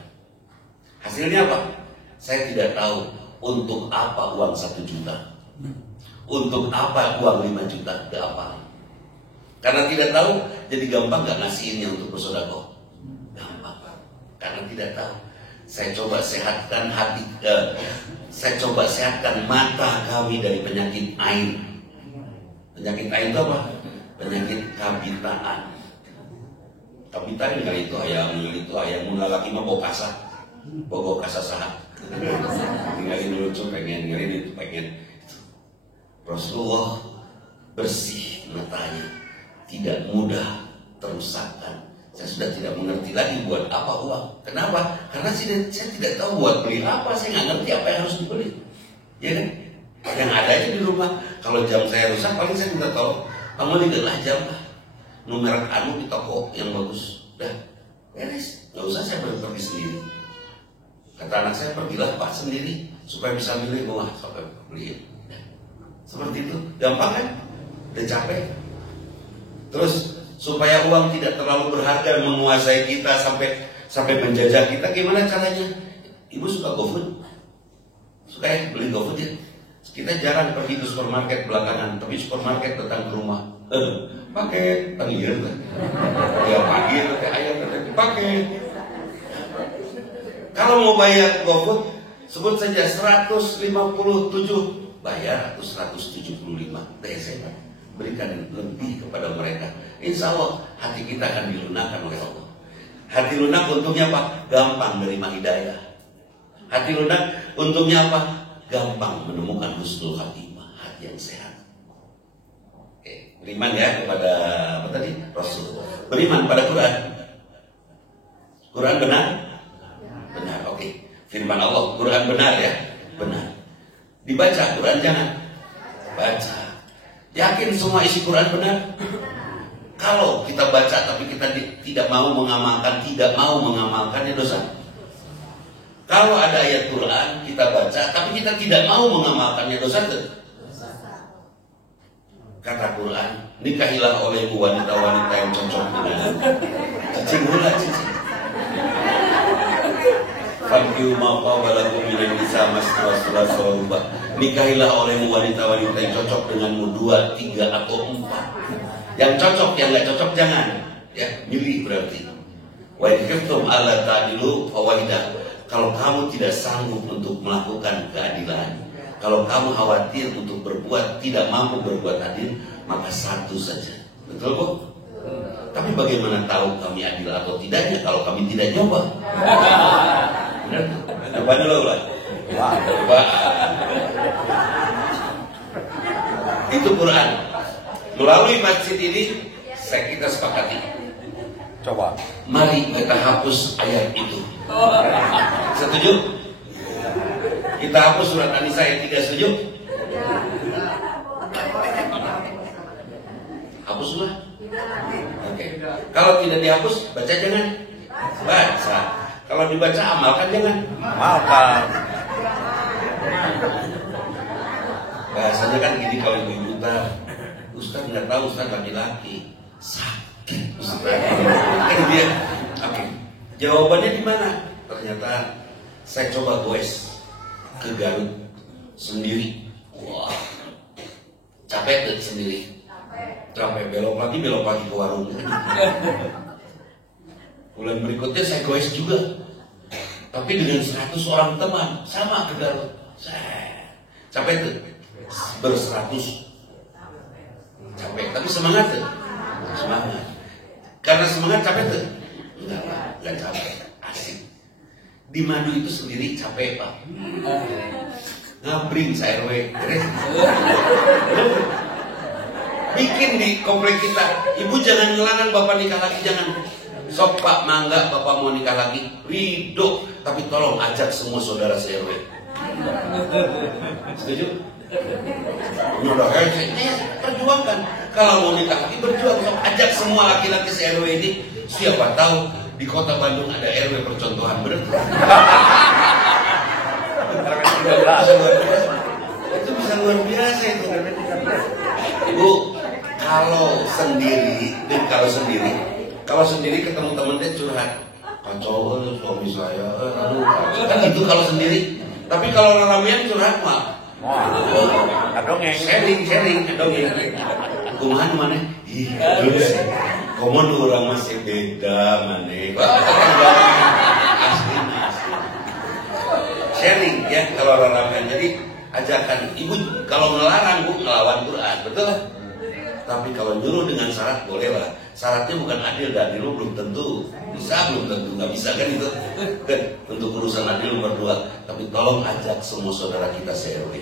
Hasilnya apa? Saya tidak tahu untuk apa uang 1 juta, untuk apa uang 5 juta, ke apa. Karena tidak tahu, jadi gampang nggak ngasihinnya untuk bersedekah. Gampang. Karena tidak tahu. Saya coba sehatkan hati, saya coba sehatkan mata kami dari penyakit ain. Penyakit ain itu apa? Penyakit kabitaan. Kabitaan kali itu ayam mengalaki mah bokasa, bogo kasa saha. Tinggalin dulu tuh pengen itu pengen. Rasulullah bersih matanya, tidak mudah terusakkan. Saya sudah tidak mengerti lagi buat apa uang. Kenapa? Karena saya tidak tahu buat beli apa. Saya nggak ngerti apa yang harus dibeli. Ya kan? Yang ada aja di rumah. Kalau jam saya rusak, paling saya minta tolong. Kamu lihatlah jam lah. Nomor anu di toko yang bagus. Dah, beres. Nggak usah saya pergi sendiri. Kata anak saya, pergilah Pak sendiri supaya bisa milih uang sampai beli. Seperti itu, gampang kan? Udah capek. Terus supaya uang tidak terlalu berharga menguasai kita sampai menjajah kita, gimana caranya? Ibu suka GoFood? Suka ya beli GoFood ya? Kita jarang pergi ke supermarket belakangan, tapi supermarket datang ke rumah. Paket, panggil kan? Ya pagi pakai ayam paket. Kalau mau bayar GoFood, sebut saja 157 bayar atau 175 DSM. Berikan lebih kepada mereka. Insya Allah hati kita akan dilunakkan oleh Allah. Hati lunak untungnya apa? Gampang menerima hidayah. Hati lunak untungnya apa? Gampang menemukan husnul khatimah, hati yang sehat. Oke, beriman ya kepada apa tadi? Rasul. Beriman pada Quran. Quran benar? Benar, oke. Firman Allah, Quran benar ya? Benar. Dibaca Quran jangan baca. Yakin semua isi Quran benar? Kalau kita baca tapi kita tidak mau mengamalkan, ya dosa. Kalau ada ayat Quran kita baca tapi kita tidak mau mengamalkannya, dosa tuh. Kata Quran, nikahilah olehmu wanita-wanita yang cocok dengan cicing hula cicing. Fankihu ma qawalakum minan nisa masna wa thulatha. Nikahilah olehmu wanita-wanita yang cocok denganmu 2, 3 atau 4. Yang cocok, yang nggak cocok jangan. Ya, milih berarti. Wa in khiftum alla ta'dilu fawaidah. Kalau kamu tidak sanggup untuk melakukan keadilan, kalau kamu khawatir untuk berbuat, tidak mampu berbuat adil, maka 1 saja. Betul kok? Tapi bagaimana tahu kami adil atau tidaknya kalau kami tidak nyoba? Benar? Coba dulu lah. Coba. Itu Quran. Melalui masjid ini kita sepakati. Coba. Mari kita hapus ayat itu. Setuju? Kita hapus surat An-Nisa ayat 3, setuju? Hapus semua? Oke. Kalau tidak dihapus, baca jangan. Baca. Kalau dibaca amalkan jangan. Amalkan. Bahasanya kan gini kalau ibu-ibu Ustaz nggak tahu, Ustaz laki-laki sakit Ustaz. Kan dia. Oke. Jawabannya di mana? Ternyata saya coba goes ke Garut sendiri. Wah, capek tuh sendiri. Capek belok lagi ke warung. Bulan berikutnya saya goes juga, tapi dengan 100 orang teman sama ke Garut. Capek tuh, ber-100. Capek, tapi semangat tuh. Semangat. Karena semangat capek tuh. Enggak capek, asik. Di Madu itu sendiri capek Pak. Ngabring se-RW. Bikin di komplek kita. Ibu jangan ngelarang bapak nikah lagi, jangan. Sok Pak, mangga bapak mau nikah lagi, ridho. Tapi tolong ajak semua saudara se-RW. Setuju? Perjuangkan. Kalau mau nikah lagi berjuang, sok ajak semua laki-laki se-RW ini. Siapa tahu di kota Bandung ada RW percontohan, bener? Itu bisa luar biasa itu. Ibu, kalau sendiri ketemu temennya curhat, kacau suami saya, aduh, kan itu kalau sendiri. Tapi kalau ramean curhat mah, Adongeng. sharing, adongeng. kumaha mana? Ih, terus komo orang masih beda mana? Asli. Sharing ya kalau orang jadi ajakan ibu kalau ngelarang bu ngelawan Quran, betul? Tapi kalau nyuruh dengan syarat boleh lah. Syaratnya bukan adil dan adil belum tentu bisa, belum tentu nggak bisa kan itu. Untuk urusan adil nomor 2. Tapi tolong ajak semua saudara kita se-RW.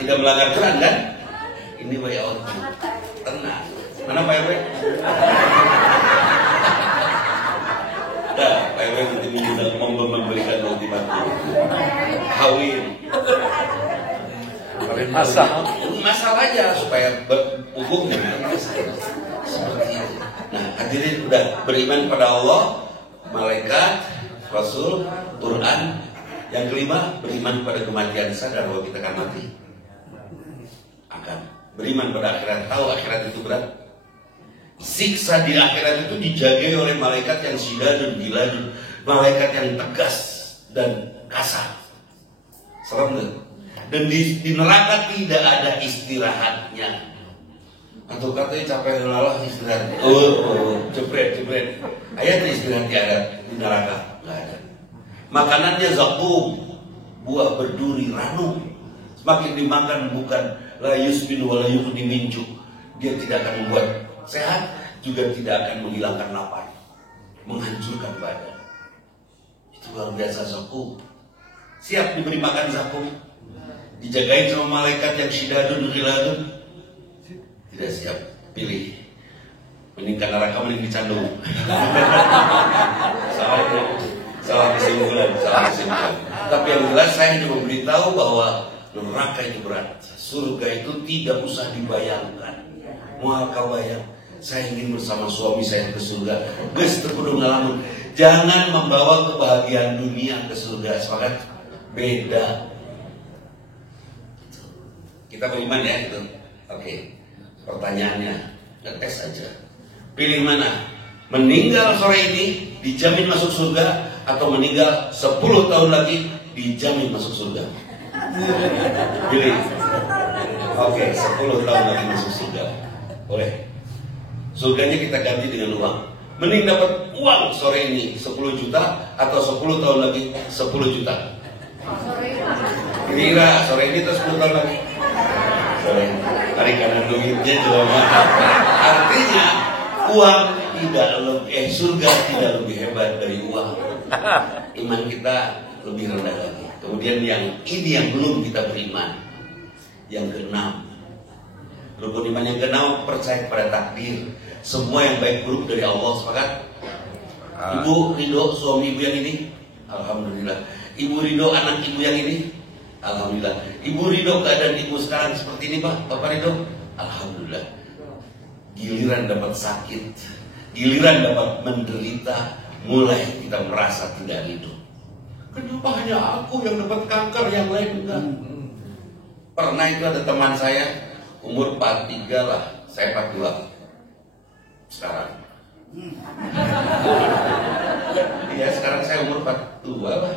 Tidak melanggar Quran kan? Ini way out. Tenang. Mana Pak RW? Nah, Pak RW nanti memberikan ultimatum. Kawin. Masalah aja supaya hukumnya seperti itu. Nah, hadirin udah beriman pada Allah, malaikat, Rasul, Quran. Yang kelima, beriman pada kematian, sadar bahwa kita akan mati. Akan beriman pada akhirat, tahu akhirat itu berat. Siksa di akhirat itu dijagai oleh malaikat yang syidadun giladun, malaikat yang tegas dan kasar. Serem gak? Dan di neraka tidak ada istirahatnya. Atau katanya capek lelah istirahat. Jebret. Ayat istirahat di neraka nggak ada. Makanannya zakum, buah berduri, ranum. Semakin dimakan bukan la yusbinu wa la yughni min ju'. Dia tidak akan membuat sehat, juga tidak akan menghilangkan lapar, menghancurkan badan. Itu luar biasa zakum. Siap diberi makan zakum, dijagain sama malaikat yang syidadun ghiladun. Tidak siap, pilih. Mending ke neraka, mending dicandung. Salah kesimpulan. Tapi yang jelas saya hanya memberitahu bahwa neraka itu berat. Surga itu tidak usah dibayangkan. Mual kabayang. Saya ingin bersama suami saya ke surga. Geus terkudu ngalamun. Jangan membawa kebahagiaan dunia ke surga. Sepakat? Beda. Kita beriman ya itu. Oke. Pertanyaannya, ngetes aja. Pilih mana? Meninggal sore ini dijamin masuk surga, atau meninggal 10 tahun lagi dijamin masuk surga? Pilih. Oke, 10 tahun lagi masuk surga. Boleh. Surganya kita ganti dengan uang. Mending dapat uang sore ini 10 juta atau 10 tahun lagi 10 juta? Kira sore ini atau 10 tahun lagi? Sore. Tarik kanan duitnya juga mahal. Artinya uang tidak lebih, surga tidak lebih hebat dari uang. Iman kita lebih rendah lagi. Kemudian yang ini yang belum kita beriman. Yang keenam, rukun iman yang keenam, percaya pada takdir. Semua yang baik buruk dari Allah. Sepakat? Ibu ridho suami ibu yang ini? Alhamdulillah. Ibu ridho anak ibu yang ini? Alhamdulillah. Ibu ridho keadaan ibu sekarang seperti ini, Pak? Bapak ridho? Alhamdulillah. Giliran dapat sakit, giliran dapat menderita, mulai kita merasa tidak ridho. Kenapa hanya aku yang dapat kanker, yang lain enggak? Pernah itu ada teman saya, umur 43 lah, saya 42 sekarang. Iya, sekarang saya umur 42 lah.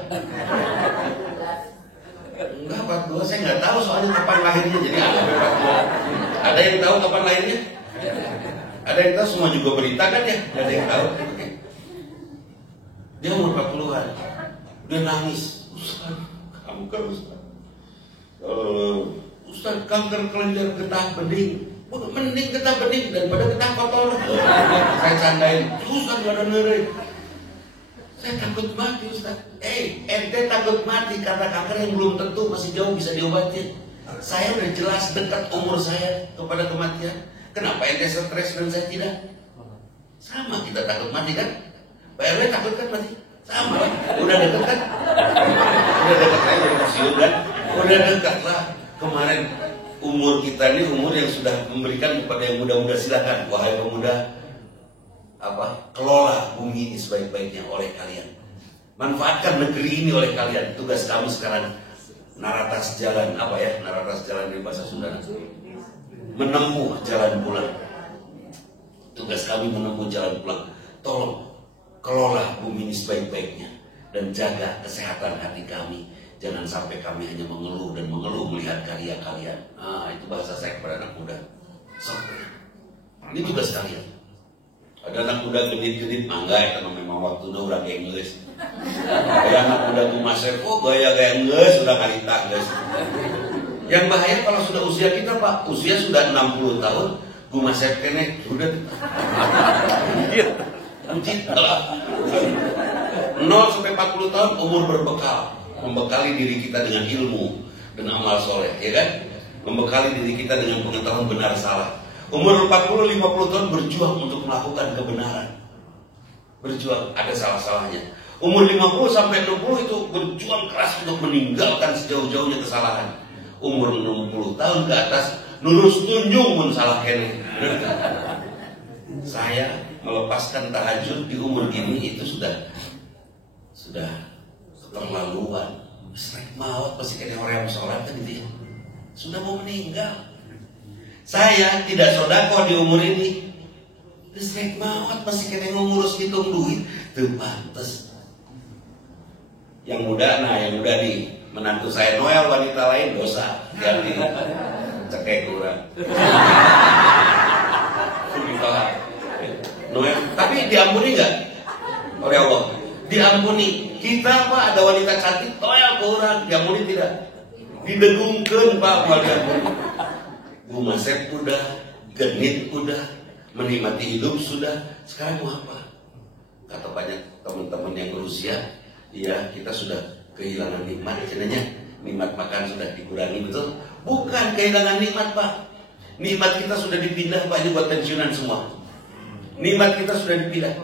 Enggak, 42 saya nggak tahu soalnya kapan lahirnya, jadi ada 42. Ada yang tahu kapan lahirnya? Ada yang tahu, semua juga berita kan ya? Ada yang tahu? Dia umur 40-an, dia nangis. Ustaz, kamu kan Ustaz. Ustaz, kanker kelenjar getah bening. Mending getah bening daripada getah kotor. Saya candain, Ustaz gak ada nerei. Saya takut mati Ustaz. Ente takut mati karena kanker yang belum tentu masih jauh bisa diobatin. Saya udah jelas dekat umur saya kepada kematian. Kenapa ente stres dan saya tidak? Sama, kita takut mati kan? Pak RW takut kan mati? Sama lah, udah dekat kan? Udah dekat saya dari museum kan? Udah dekat lah. Kemarin umur kita ini umur yang sudah memberikan kepada yang muda-muda, silakan wahai pemuda, kelola bumi ini sebaik-baiknya oleh kalian. Manfaatkan negeri ini oleh kalian. Tugas kamu sekarang naratas jalan, naratas jalan di bahasa Sunda, menempuh jalan pulang. Tugas kami menempuh jalan pulang. Tolong kelola bumi ini sebaik-baiknya dan jaga kesehatan hati kami. Jangan sampai kami hanya mengeluh dan mengeluh melihat karya kalian. Nah, itu bahasa saya kepada anak muda. Sampai. Ini juga sekalian. Ada anak muda genit-genit mangga ya, karena memang waktunya udah kayak Inggris. Ada anak muda Bumasep, oh gaya-gaya Inggris udah karita guys. Yang bahaya kalau sudah usia kita Pak, usia sudah 60 tahun, Bumasep kene udah. Uji telah 0 sampai 40 tahun umur berbekal, membekali diri kita dengan ilmu dan amal soleh, ya kan? Membekali diri kita dengan pengetahuan benar salah. Umur 40-50 tahun berjuang untuk melakukan kebenaran. Berjuang, ada salah-salahnya. Umur 50 sampai 60 itu berjuang keras untuk meninggalkan sejauh-jauhnya kesalahan. Umur 60 tahun ke atas lurus tunjung mun salah kene. Saya melepaskan tahajud di umur gini itu sudah keterlaluan. Srek maut pasti kena orang yang sholat kan gitu ya. Sudah mau meninggal. Saya tidak sodako di umur ini. Srek maut pasti kena ngurus hitung duit. Tuh pantes. Yang muda, yang muda nih menantu saya Noel, wanita lain dosa. Ganti cekek kurang. Noel, tapi diampuni nggak oleh Allah? Diampuni. Kita Pak ada wanita cantik, Noel kurang, diampuni tidak? Didegungkan Pak, buat diampuni. Bumasep udah, genit udah, menikmati hidup sudah. Sekarang mau apa? Kata banyak teman-teman yang berusia, ya kita sudah kehilangan nikmat. Sebenarnya nikmat makan sudah dikurangi, betul? Bukan kehilangan nikmat Pak. Nikmat kita sudah dipindah Pak, ini buat pensiunan semua. Nikmat kita sudah dipindah.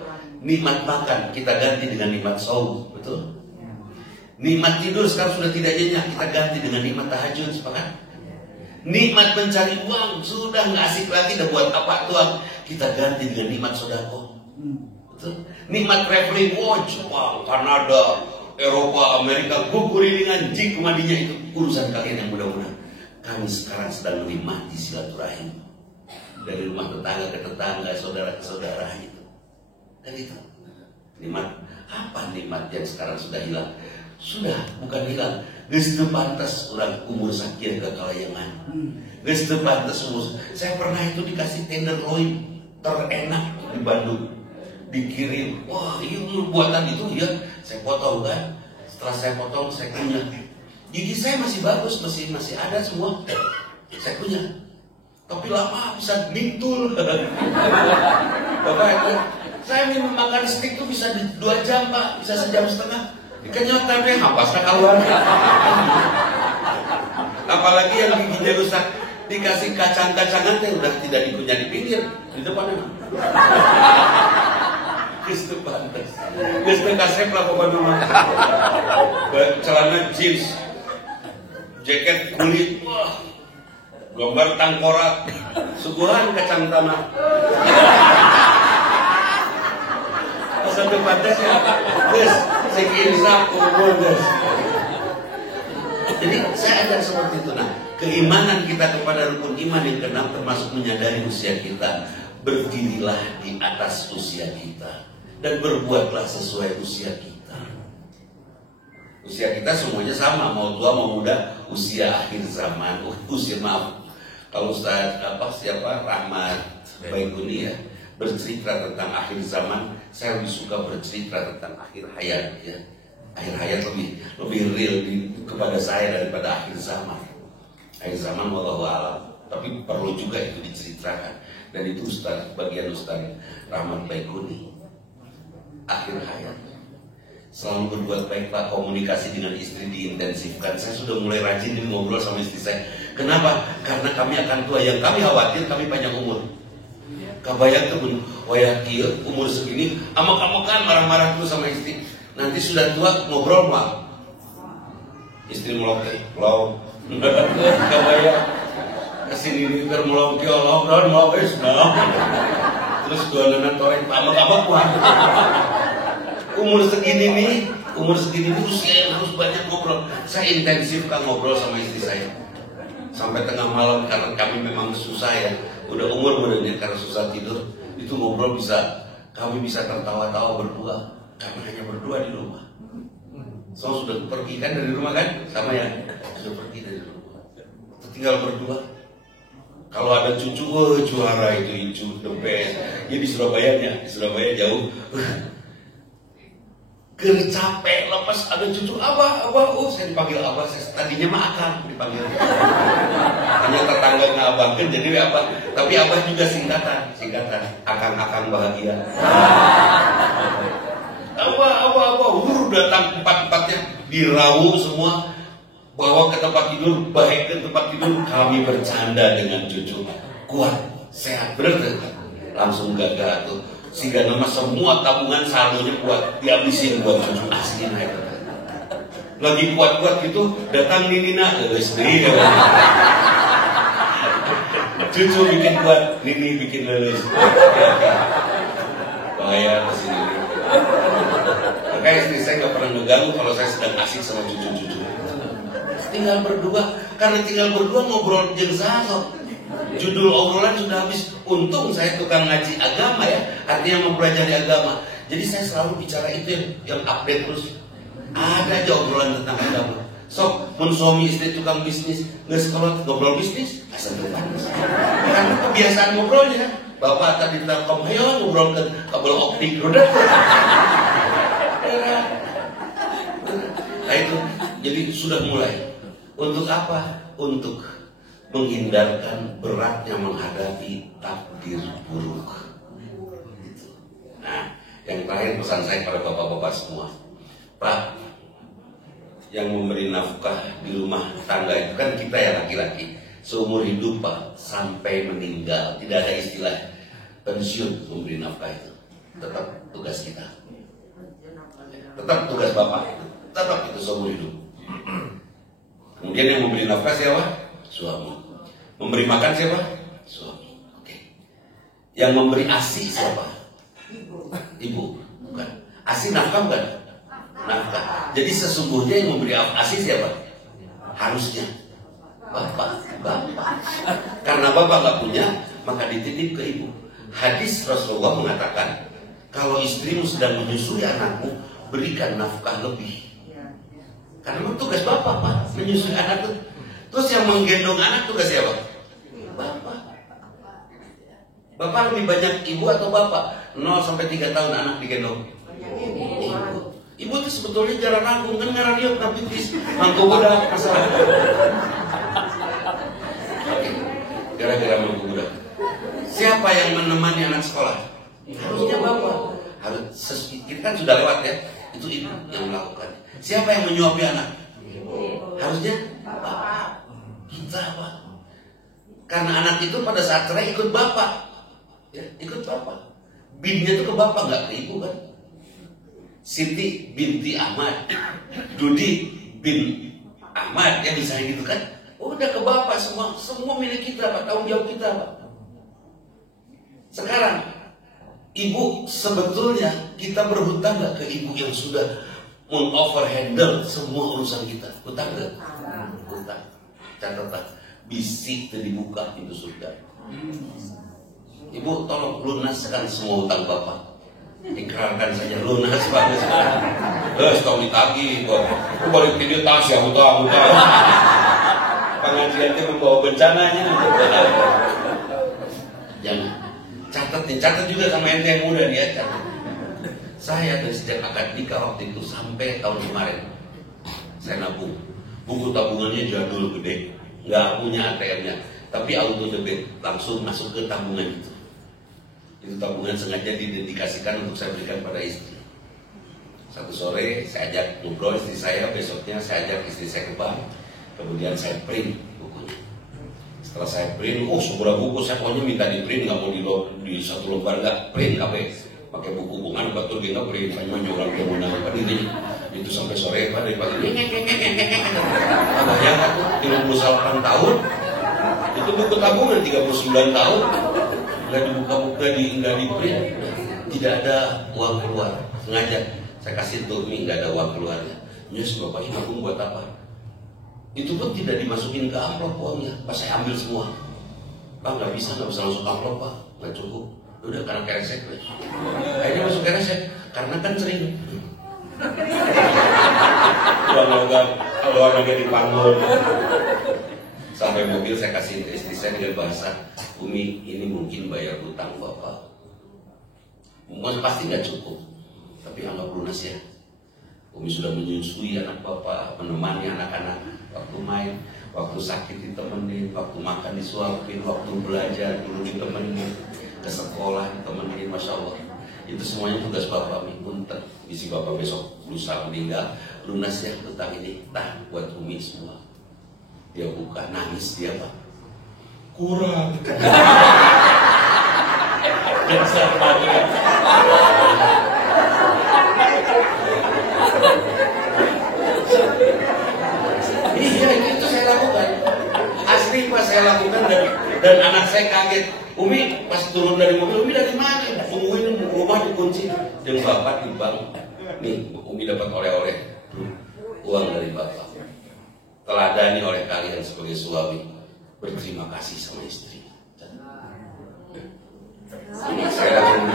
Nikmat makan kita ganti dengan nikmat saum, betul? Nikmat tidur sekarang sudah tidak nyenyak, kita ganti dengan nikmat tahajud, sepakat? Nikmat mencari uang sudah nggak asik lagi, dan buat apa tuang? Kita ganti dengan nikmat sodako, betul? Nikmat traveling, Jepang, Kanada, Eropa, Amerika, guguri dengan jik kemadinya, itu urusan kalian yang mudah-mudahan. Kami sekarang sedang menikmati silaturahim dari rumah tetangga ke tetangga, saudara ke saudara itu. Dan itu nikmat apa? Nikmat yang sekarang sudah hilang. Sudah bukan hilang. Geus teu pantes orang umur sakieu kekalayangan. Geus teu pantes umur. Saya pernah itu dikasih tenderloin terenak di Bandung. Dikirim. Wah, ini buatan itu ya. Saya potong kan. Setelah saya potong saya kunyah. Gigi saya masih bagus, masih ada semua. Saya kunyah. Tapi lama bisa mintul. Bapak itu, saya minum makan steak itu bisa 2 jam Pak, bisa 1,5 jam. Kenyataan hapasnya kawan. Apalagi yang giginya rusak, dikasih kacang-kacangan yang udah tidak dikunyah di pinggir, di depannya. Kristu pantas. Kristu kasep lah pokoknya dulu. Celana jeans, jaket kulit, wah. Gambar tangkorak, suguhan kacang tanah. Asal kepantas ya, guys, sekinsap umur guys. Jadi saya ada seperti itu. Nah, keimanan kita kepada rukun iman yang keenam termasuk menyadari usia kita. Berdirilah di atas usia kita dan berbuatlah sesuai usia kita. Usia kita semuanya sama, mau tua mau muda, usia akhir zaman, usia maaf. Kalau Ustaz siapa Rahmat Baikuni ya bercerita tentang akhir zaman, saya lebih suka bercerita tentang akhir hayat ya. Akhir hayat lebih real kepada saya daripada akhir zaman. Akhir zaman wallahu a'lam, tapi perlu juga itu diceritakan. Dan itu bagian Ustaz Rahmat Baikuni. Akhir hayat selalu berbuat baik Pak, komunikasi dengan istri diintensifkan. Saya sudah mulai rajin ngobrol sama istri saya. Kenapa? Karena kami akan tua. Yang kami khawatir kami panjang umur. Kabayang tuh, wayah umur segini, amak-amakan marah-marah terus sama istri. Nanti sudah tua ngobrol mah. Istri melongke, lo, kabayang kesini nih termelongke, lo, mau terus dua nenek toreng, amak-amak kuat. Umur segini nih usia harus banyak ngobrol. Saya intensifkan ngobrol sama istri saya sampai tengah malam karena kami memang susah ya. Udah umur badannya karena susah tidur. Itu ngobrol kami bisa tertawa-tawa berdua karena hanya berdua di rumah. So sudah pergi kan dari rumah kan? Sama ya? Sudah pergi dari rumah. Tinggal berdua. Kalau ada cucu, oh juara itu the best. Ya di Surabaya jauh. Capek lepas ada cucu abah, oh saya dipanggil abah, saya tadinya mah akang dipanggil. Hanya tetangga ngabahkan jadi abah, tapi abah juga singkatan, akang bahagia. Abah, datang empat-empatnya dirauh semua, bawa ke tempat tidur, baik ke tempat tidur, kami bercanda dengan cucu, kuat, sehat, bener langsung gagal tuh. Sehingga nama semua tabungan saldonya kuat dihabisin buat cucu asli naik. Lagi kuat-kuat gitu datang Nina istri cucu bikin kuat, Nini bikin leles. Bahaya kesini. Makanya istri saya nggak pernah ngeganggu kalau saya sedang asik sama cucu-cucu. Tinggal berdua, karena tinggal berdua ngobrol jeung saha. Judul obrolan sudah habis. Untung saya tukang ngaji agama ya, artinya mempelajari agama. Jadi saya selalu bicara itu yang update terus. Ada aja obrolan tentang agama. Sok, mun suami istri tukang bisnis, nggak sekolah ngobrol bisnis, asal panas. Karena kebiasaan ngobrolnya. Bapak tadi telkom, ayo ngobrol ke kabel optik, udah. Nah itu, jadi sudah mulai. Untuk apa? Untuk menghindarkan beratnya menghadapi takdir buruk. Nah, yang terakhir pesan saya pada bapak-bapak semua, Pak, yang memberi nafkah di rumah tangga itu kan kita ya laki-laki, seumur hidup Pak, sampai meninggal, tidak ada istilah pensiun memberi nafkah itu, tetap tugas kita, tetap tugas bapak, tetap itu seumur hidup. Kemudian yang memberi nafkah siapa? Suami. Memberi makan siapa? Suami. Oke. Yang memberi ASI siapa? Ibu. Bukan. ASI nafkah bukan? Nafkah. Jadi sesungguhnya yang memberi ASI siapa? Harusnya bapak. Karena bapak nggak punya, maka dititip ke ibu. Hadis Rasulullah mengatakan, kalau istrimu sedang menyusui anakmu, berikan nafkah lebih. Karena itu tugas bapak, Pak, menyusui anak itu. Terus yang menggendong anak tugas siapa? Bapak. Bapak lebih banyak ibu atau bapak? 0 sampai 3 tahun anak digendong. Ibu. Ibu itu sebetulnya jarang nanggung kan karena dia kapitis. Mangku budak masalah. Oke. Gara-gara mangku budak. Siapa yang menemani anak sekolah? Harusnya bapak. Kita kan sudah lewat ya. Itu ibu yang melakukan. Siapa yang menyuapi anak? Harusnya bapak. Kita Pak. Karena anak itu pada saat cerai ikut bapak, ya, ikut bapak. Binnya itu ke bapak, nggak ke ibu kan. Siti binti Ahmad, Dudi bin Ahmad, ya misalnya gitu kan. Udah ke bapak semua milik kita Pak, tanggung jawab kita Pak. Sekarang ibu sebetulnya kita berhutang nggak ke ibu yang sudah mengoverhandle semua urusan kita? Hutang nggak? Hutang. Catatan, bisik dibuka pintu surga. Ibu tolong lunaskan semua hutang bapak. Ikrarkan saja lunas Pak. Setahun ditagih kok. Aku balik video tas ya hutang. Pengajian itu membawa bencananya. Jangan. Catat juga sama ente yang muda dia catat. Saya dari sejak akad nikah waktu itu sampai tahun kemarin saya nabung. Buku tabungannya jadul gede, nggak punya ATM-nya, tapi auto debit langsung masuk ke tabungan itu. Itu tabungan sengaja didedikasikan untuk saya berikan pada istri. Satu sore saya ajak ngobrol istri saya, besoknya saya ajak istri saya ke bank, kemudian saya print bukunya. Setelah saya print, sebuah buku saya pokoknya minta di print, nggak mau di satu lembar, nggak print kabeh. Pakai buku bungan batul kita print, hanya nyural ke mana apa ini. Itu sampai sore Pak dari pagi. Bayangkan tuh 38 tahun. Itu buku tabungan 39 tahun. Nggak dibuka-buka, nggak di print. Tidak ada uang keluar. Sengaja saya kasih turmi nggak ada uang keluarnya. Nyus bapak ini nabung buat apa? Itu pun tidak dimasukin ke amplop uangnya. Pas saya ambil semua. Pak nggak bisa langsung amplop Pak, nggak cukup. Udah karena keresek. Akhirnya masuk keresek karena kan sering. kalau anaknya dipanggul. Sampai mobil saya kasih ke istri saya dengan bahasa, Umi ini mungkin bayar hutang bapak. Pasti nggak cukup, tapi anggap lunas ya. Umi sudah menyusui anak bapak, menemani anak-anak waktu main, waktu sakit ditemenin, waktu makan disuapin, waktu belajar dulu ditemenin, ke sekolah ditemenin, masya Allah. Itu semuanya tugas bapak Mi. Punten, bisi bapak besok lusa meninggal, lunas ya hutang ini, buat Umi semua. Dia buka, nangis dia pak. Kurang. Besar banget. Iya, itu saya lakukan. Asli pas saya lakukan dan anak saya kaget. Umi pas turun dari mobil, Umi dari mana? Tungguin rumah dikunci. Dan bapak di bank. Nih, Umi dapat oleh-oleh. Uang dari bapak. Teladani oleh kalian sebagai suami, berterima kasih sama istri. Saya langsung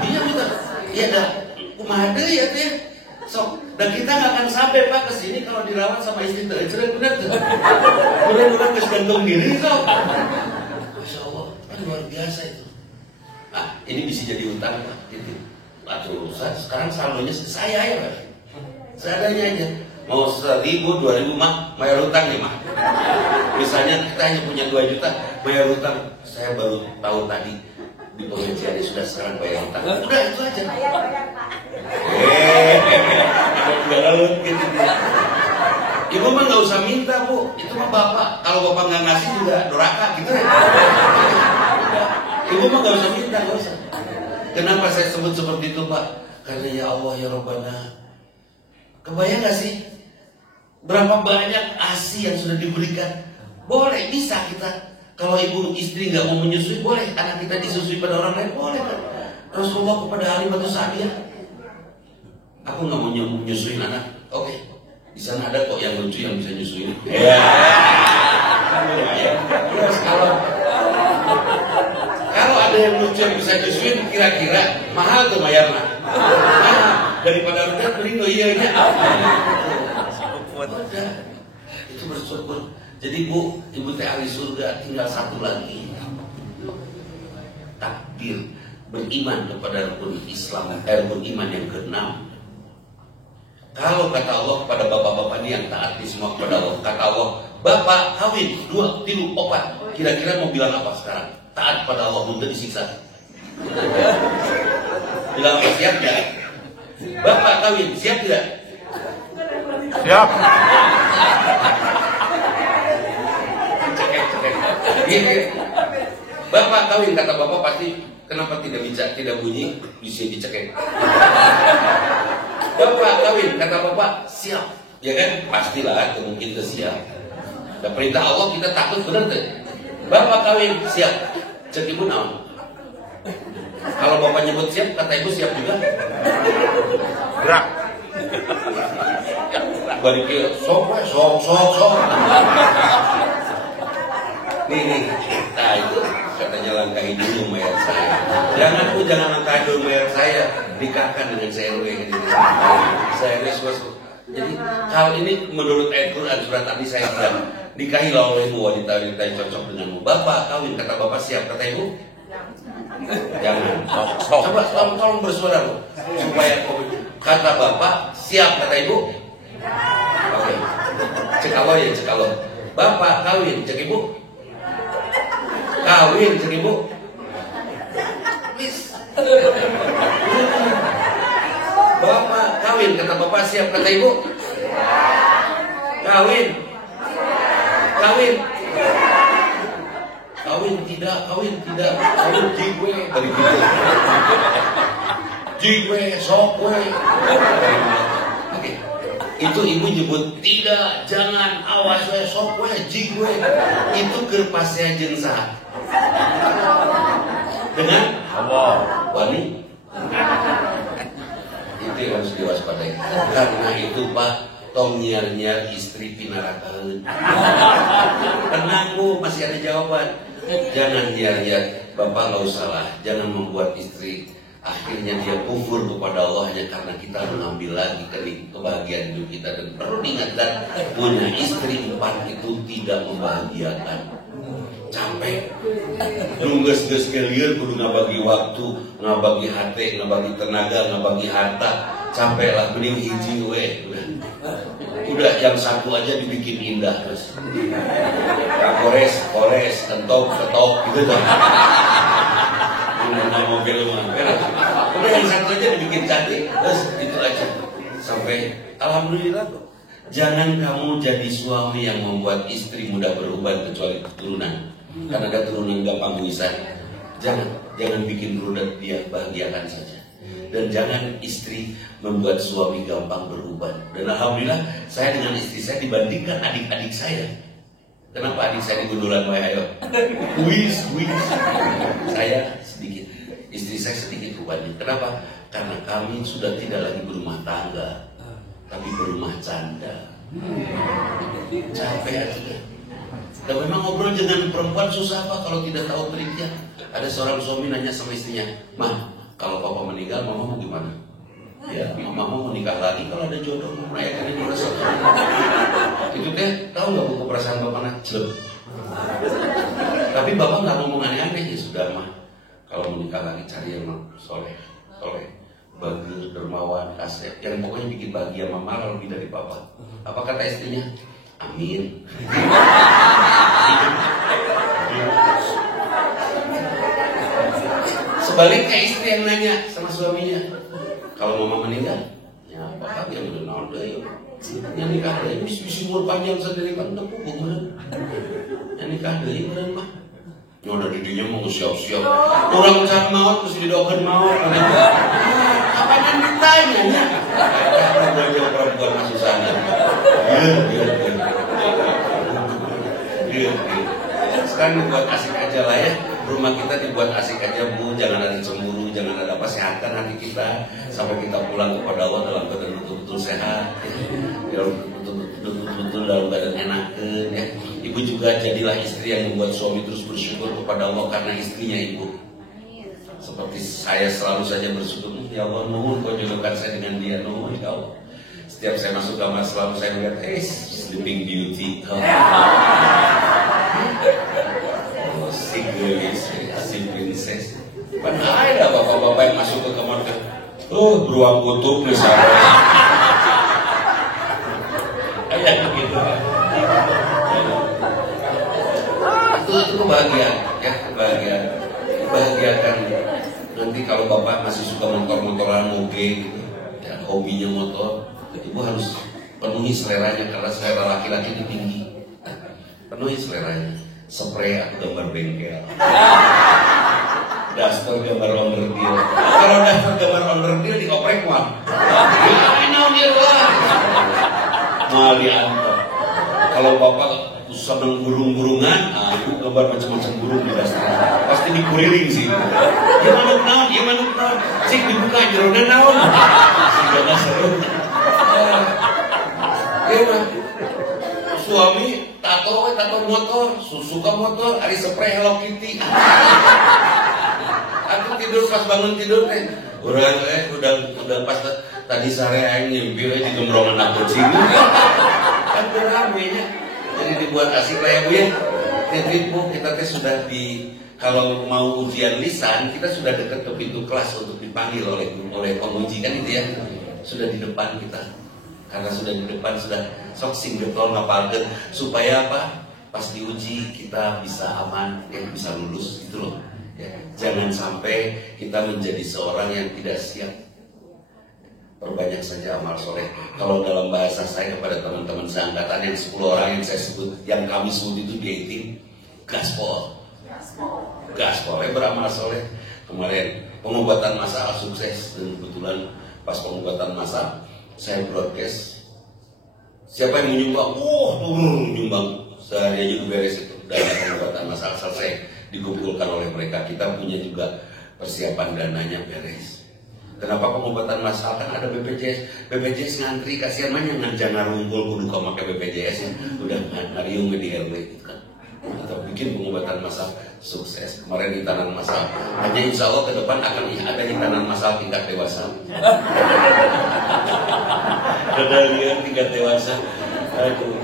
iya betul, iya dah, kumade ya tuh ya. So, dan kita nggak akan sampai pak ke sini kalau dirawat sama istri tercerai benar tuh. Mudah-mudahan kesentung diri kau. Masya Allah, kan luar biasa itu. Ah, ini bisa jadi utang pak. Aduh, sekarang saldonya saya ya pak. Seadanya aja. Mau 1.000, 2.000 mah bayar hutang nih mah. Misalnya kita hanya punya 2 juta bayar hutang. Saya baru tahu tadi di pengajiannya sudah sekarang bayar hutang. Udah itu aja. Gitu. Ibu mah nggak usah minta bu, itu mah bapak. Kalau bapak nggak ngasih juga doraka gitu. Ibu mah nggak usah minta, nggak usah. Kenapa saya sebut seperti itu pak? Karena ya Allah ya Rabbana. Kebayang nggak sih? Berapa banyak ASI yang sudah diberikan? Boleh, bisa kita. Kalau ibu istri nggak mau menyusui, boleh. Anak kita disusui pada orang lain, boleh kan? Rasulullah kepada Halimah Sa'diyah, aku nggak mau menyusuin anak. Oke, di sana ada kok yang lucu yang bisa nyusuin. Ya. Terus kalau ada yang lucu yang bisa nyusuin, kira-kira mahal tuh bayarnya. Daripada udah beli iya. Itu bersyukur. Jadi bu, ibu teh ahli surga, tinggal satu lagi. Takdir beriman kepada rukun Islam, rukun iman yang ke-6. Kalau kata Allah kepada bapak-bapak ini yang taat di semua kepada Allah, kata Allah, bapak kawin 2, 3, 4. Kira-kira mau bilang apa sekarang? Taat pada Allah, mudah disiksa. Bilang apa? Siap ya? Bapak kawin, siap tidak? Siap. Cekek. Bapak kawin, kata bapak pasti kenapa tidak bunyi, bisa dicekek. Bapak kawin, kata bapak siap, ya kan? Pastilah mungkin siap. Dan perintah Allah kita takut benar tuh. Bapak kawin siap, cek ibu naon. Kalau bapak nyebut siap, kata ibu siap juga. Gerak. Balik sok. Nih, nah itu katanya langkahi dulu mayat saya. Jangan langkahi dulu mayat saya, nikahkan dengan CLW gitu. Saya resiko. Jadi hal ini menurut ayat Quran surat tadi saya bilang, nikahilah olehmu wanita-wanita yang cocok denganmu. Bapak kawin, kata bapak siap, kata ibu jangan. Coba tolong bersuara loh, supaya kata bapak siap, kata ibu. Oke, cek Allah. Bapak kawin, cek ibu. Kawin, cek ibu. Please. Bapak kawin, kata bapak siap, kata ibu. Kawin tidak, kawin jigwe dari gitu. Jigwe, sokwe. Oke. Itu ibu nyebut tidak, jangan, awas we, sokwe, jigwe. Itu kerpasnya jensa. Dengan Allah wali. Itu yang harus diwaspadai. Karena itu Pak, tong nyiar istri pinarakan. Tenang bu, masih ada jawaban. Jangan nyiar Bapak nggak usah lah. Jangan membuat istri akhirnya dia kufur kepada Allah hanya karena kita mengambil lagi kebahagiaan hidup kita. Dan perlu diingatkan, punya istri 4 itu tidak membahagiakan. Capek, nungges-nungges kelir, kudu ngabagi waktu, ngabagi hati, ngabagi tenaga, ngabagi harta. Capek lah, mending hiji we. Udah yang satu aja dibikin indah terus. Kores, kentok, gitu tuh. Udah mobil mah. Udah yang satu aja dibikin cantik, terus itu aja. Sampai alhamdulillah kok. Jangan kamu jadi suami yang membuat istri mudah berubah kecuali keturunan. Karena keturunan gampang bisa. Jangan bikin rudet dia, bahagiakan saja. Dan jangan istri membuat suami gampang berubah. Dan alhamdulillah saya dengan istri saya dibandingkan adik-adik saya. Kenapa adik saya digundulan wae ayo? Kuis. Saya sedikit, istri saya sedikit ubahnya. Kenapa? Karena kami sudah tidak lagi berumah tangga, tapi berumah canda. Capek aja. Dan memang ngobrol dengan perempuan susah Pak kalau tidak tahu triknya. Ada seorang suami nanya sama istrinya, "Mah, kalau papa meninggal, mama mau gimana?" "Ya, mama mau menikah lagi kalau ada jodoh, mau merayakan ini rasa." Itu teh tahu nggak buku perasaan bapak najib? Tapi bapak nggak ngomong aneh-aneh, ya sudah mah. Kalau menikah lagi cari yang soleh, bagus, dermawan, kasih, yang pokoknya bikin bahagia mama lebih dari papa. Apa kata istrinya? Amin. Sebaliknya istri yang nanya sama suaminya, kalau mama meninggal, ya apa yang udah nolde ya, yang nikah deh, bisa umur panjang sendiri kan, tapi bukan, yang nikah deh bener mah, nyoda didinya mau siap-siap, orang cari maut mesti didoakan maut, apa yang ditanya ya? Karena gue perempuan masuk sana, sekarang dibuat asik aja lah ya. Rumah kita dibuat asik aja Bu, jangan ada cemburu, jangan ada apa, sehatkan hati kita sampai kita pulang kepada Allah dalam keadaan betul-betul sehat, ya, betul-betul dalam keadaan enakan ya. Ibu juga jadilah istri yang membuat suami terus bersyukur kepada Allah karena istrinya ibu. Seperti saya selalu saja bersyukur, ya Allah nuhun kau jodohkan saya dengan dia, nuhun ya Allah. Setiap saya masuk kamar selalu saya melihat, Sleeping Beauty. Si gelis, si princess. Padahal ada bapak-bapak yang masuk ke kamar kan, beruang kutub misalnya. Ada begitu. Itu kebahagiaan, ya kebahagiaan. Bahagiakan. Nanti kalau bapak masih suka motor-motoran moge gitu, ya hobinya motor, ibu harus penuhi seleranya karena selera laki-laki itu tinggi. Penuhi seleranya. Spray aku gambar bengkel, daster gambar onderdil. Kalau daster gambar onderdil dioprek mah, mal diantar. Kalau bapak seneng burung-burungan, aku gambar macam-macam burung di daster. Pasti dikuriling sih. Gimana naon, cik dibuka jerona naon, sehingga seru. Gimana? Suami tato motor, suka motor, ada spray Hello Kitty. Aku tidur pas bangun tidur teh, udah pas tadi sore aing ngimpi di gembrong anak kucing. Kan beramenya. Jadi dibuat asik lah ya Bu ya. Titip Bu, kita teh sudah kalau mau ujian lisan, kita sudah dekat ke pintu kelas untuk dipanggil oleh penguji kan itu ya. Sudah di depan kita. Karena sudah di depan sudah sok singgetol ngapalkeun supaya apa? Pas diuji kita bisa aman, bisa lulus gitu loh. Ya, jangan sampai kita menjadi seorang yang tidak siap. Perbanyak saja amal soleh. Kalau dalam bahasa saya kepada teman-teman seangkatan yang 10 orang yang saya sebut, yang kami sebut itu dating, gaspol. Beramal soleh. Kemarin pengobatan masalah sukses dan kebetulan pas pengobatan masalah saya broadcast, siapa yang menyumbang? Menyumbang sehari aja beres itu. Dana pengobatan masalah selesai dikumpulkan oleh mereka. Kita punya juga persiapan dananya beres. Kenapa pengobatan masalah? Kan ada BPJS ngantri, kasihan mah yang jangan rumpul kudu kau pakai BPJS ya. Udah ngariung di RW gitu kan. atau bikin pengobatan masal sukses. Kemarin hitanan masal, hanya insya Allah ke depan akan ada hitanan masal tingkat dewasa. Ada lihat tingkat dewasa. Aduh,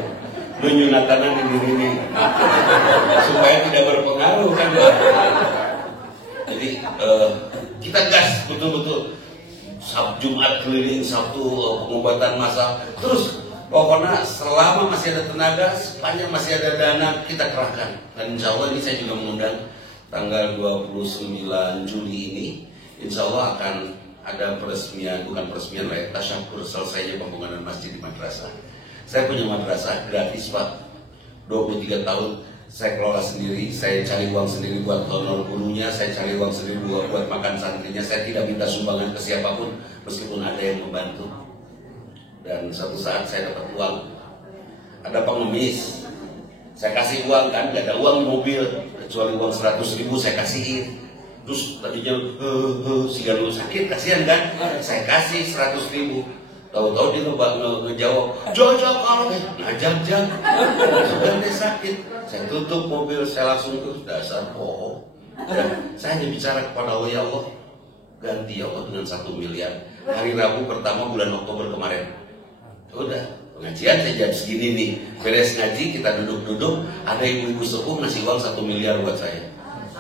menyunatanan ini supaya tidak berpengaruh kan. Jadi kita gas betul-betul. Jumat keliling, Sabtu pengobatan masal. Terus pokoknya selama masih ada tenaga, sepanjang masih ada dana, kita kerahkan. Dan insya Allah ini saya juga mengundang tanggal 29 Juli ini, insya Allah akan ada peresmian, bukan peresmian lah ya, tasyakur selesainya pembangunan masjid di madrasah. Saya punya madrasah gratis Pak, 23 tahun saya kelola sendiri, saya cari uang sendiri buat honor gurunya, saya cari uang sendiri buat makan santrinya, saya tidak minta sumbangan ke siapapun meskipun ada yang membantu. Dan suatu saat saya dapat uang, ada pengemis, saya kasih uang kan, gak ada uang di mobil kecuali uang 100.000 saya kasihin. Terus tadinya sigar lu sakit, kasihan kan, saya kasih 100.000. Tahu-tahu dia ngejawab, jajak kalau ngajak, sudah dia sakit. Saya tutup mobil, saya langsung terus dasar bohong. Saya hanya bicara kepada Allah, ya Allah, ganti ya Allah dengan 1 miliar. Hari Rabu pertama bulan Oktober kemarin. Udah, pengajian saya jam segini nih, beres ngaji kita duduk-duduk, ada ibu-ibu sepuh ngasih uang 1 miliar buat saya.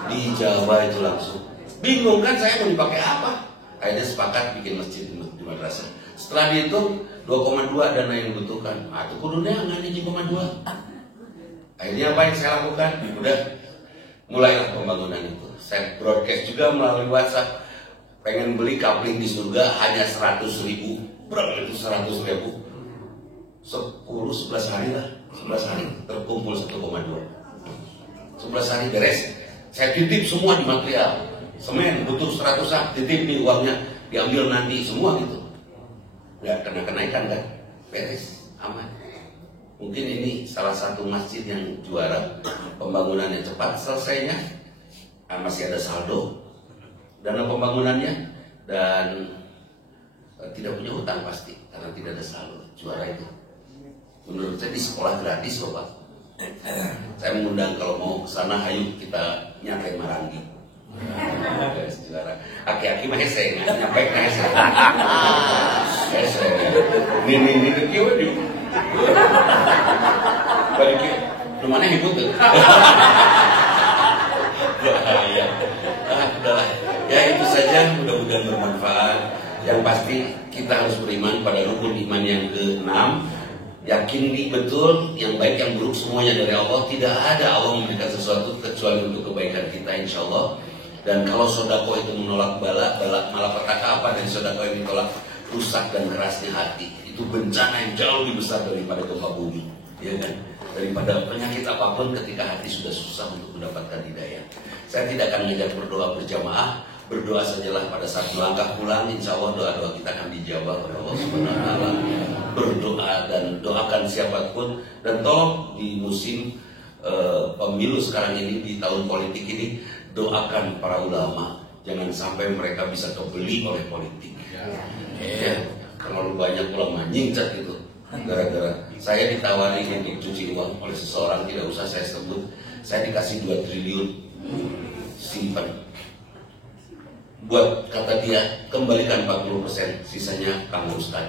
Di Jawa itu langsung. Bingung kan saya mau dipakai apa? Akhirnya sepakat bikin masjid di madrasah. Setelah dihitung 2,2 dana yang dibutuhkan. Itu kudunya nggak 2,2. Akhirnya apa yang saya lakukan? Udah mulailah pembangunan itu. Saya broadcast juga melalui WhatsApp. Pengen beli kapling di surga hanya 100.000. Berapa itu 100.000? 10-11 hari lah. 11 hari terkumpul 1,2. 11 hari beres. Saya titip semua di material. Semen butuh 100 sak, titip nih uangnya, diambil nanti semua gitu. Nggak kena kenaikan kan, beres, aman. Mungkin ini salah satu masjid yang juara, pembangunannya cepat selesainya, masih ada saldo dana pembangunannya, dan tidak punya hutang pasti karena tidak ada saldo, juara itu. Menurut saya di sekolah gratis loh Pak. Saya mengundang kalau mau ke sana, ayo kita nyantai marangi. Juara. Aki-aki mah hese, nyampe ke hese. Hese. Ini kieu di. Balik kieu. Rumahnya hibut tuh. Ya. Udahlah. Ya itu saja, mudah-mudahan bermanfaat. Yang pasti kita harus beriman pada rukun iman yang ke-6. Yakini betul yang baik yang buruk semuanya dari Allah. Tidak ada Allah memberikan sesuatu kecuali untuk kebaikan kita, insya Allah. Dan kalau sodako itu menolak bala malapetaka apa dari sodako yang ditolak rusak dan kerasnya hati. Itu bencana yang jauh lebih besar daripada gempa bumi, ya kan? Daripada penyakit apapun ketika hati sudah susah untuk mendapatkan hidayah. Saya tidak akan ngajak berdoa berjamaah. Berdoa sajalah pada saat melangkah pulang, insya Allah doa-doa kita akan dijawab oleh Allah Subhanahu wa Ta'ala. Berdoa dan doakan siapapun, dan tolong di musim pemilu sekarang ini, di tahun politik ini, doakan para ulama jangan sampai mereka bisa kebeli oleh politik. Ya, terlalu banyak ulama nyingcat itu. Gara-gara saya ditawari untuk cuci uang oleh seseorang, tidak usah saya sebut, saya dikasih 2 triliun simpan. Buat kata dia kembalikan 40%, sisanya kamu Ustaz.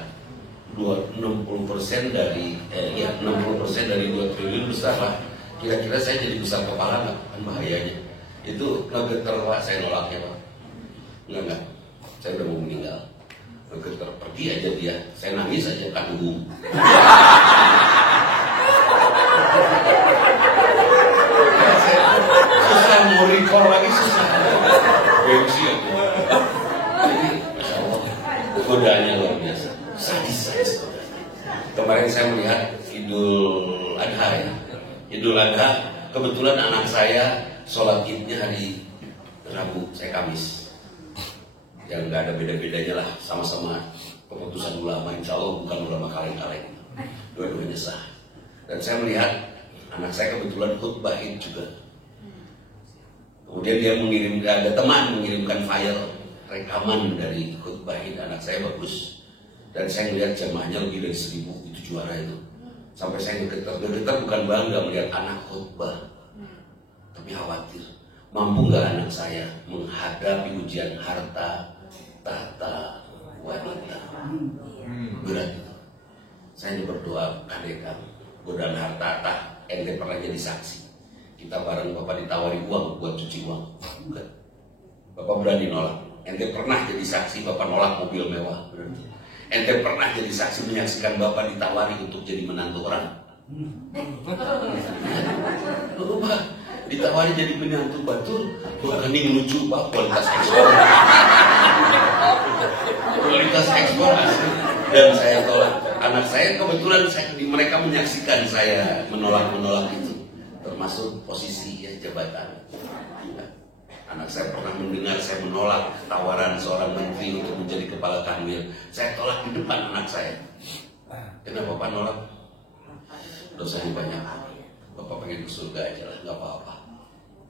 60% dari 60% dari 2 triliun besar lah. Kira-kira saya jadi besar kepala nggak? Kan bahayanya. Itu ngegeter Pak, saya nolaknya Pak. Enggak, saya udah mau meninggal. Ngegeter, pergi aja dia. Saya nangis aja tanggung. Susah mau recall lagi, susah. Gengsi ya. Jadi, Masya Allah, godaannya luar biasa. Sadis. Kemarin saya melihat Idul Adha ya. Idul Adha, kebetulan anak saya sholat idnya hari Rabu, saya Kamis. Yang nggak ada beda-bedanya lah, sama-sama keputusan ulama, insya Allah bukan ulama kaleng-kaleng. Dua-duanya sah. Dan saya melihat anak saya kebetulan khutbah Id juga. Kemudian dia ada teman mengirimkan file rekaman dari khutbah Id anak saya bagus. Dan saya melihat jamaahnya lebih dari 1.000, itu juara itu. Sampai saya getar bukan bangga melihat anak khutbah. Tapi khawatir, mampu nggak anak saya menghadapi ujian harta, tahta, wanita. Berat itu. Saya berdoa, kadek godaan harta, ente pernah jadi saksi. Kita bareng Bapak ditawari uang buat cuci uang. Enggak. Bapak berani nolak. Ente pernah jadi saksi Bapak nolak mobil mewah. Ente pernah jadi saksi menyaksikan Bapak ditawari untuk jadi menantu orang. Bapak ditawari jadi menantu betul. Bukan ini lucu Pak, kualitas ekspor. Kualitas ekspor asli. Dan saya tolak. Anak saya kebetulan mereka menyaksikan saya menolak itu, termasuk posisi ya, jabatan. Anak saya pernah mendengar saya menolak tawaran seorang menteri untuk menjadi kepala kanwil. Saya tolak di depan anak saya. Kenapa Bapak nolak? Dosanya banyak. Bapak pengen ke surga aja lah, nggak apa-apa.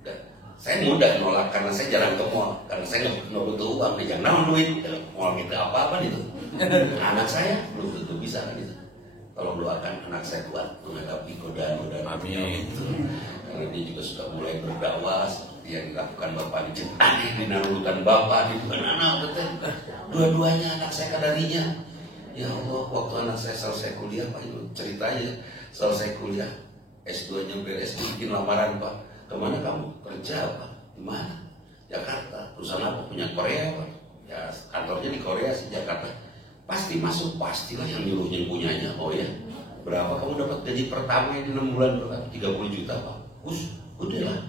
Dan saya mudah nolak karena saya jarang ke mall, karena saya nggak butuh uang, jangan duit. Mall itu apa itu? Anak saya belum tentu bisa kan itu. Tolong doakan anak saya kuat menghadapi godaan-godaan. Amin. Karena dia juga sudah mulai berdakwah seperti yang dilakukan Bapak di Jepang, dinaruhkan Bapak di anak betul. Dua-duanya anak saya kadarinya. Ya Allah, waktu anak saya selesai kuliah, Pak, itu ceritanya selesai kuliah S2-nya beres, bikin lamaran, Pak. Kemana kamu? Kerja, Pak. Di mana? Jakarta. Perusahaan apa? Punya Korea, Pak. Ya, kantornya di Korea sih, Jakarta. Pasti masuk, pastilah yang nyuruhnya punyanya. Oh ya, berapa kamu dapat gaji pertama di 6 bulan berapa? 30 juta Pak. Udah lah.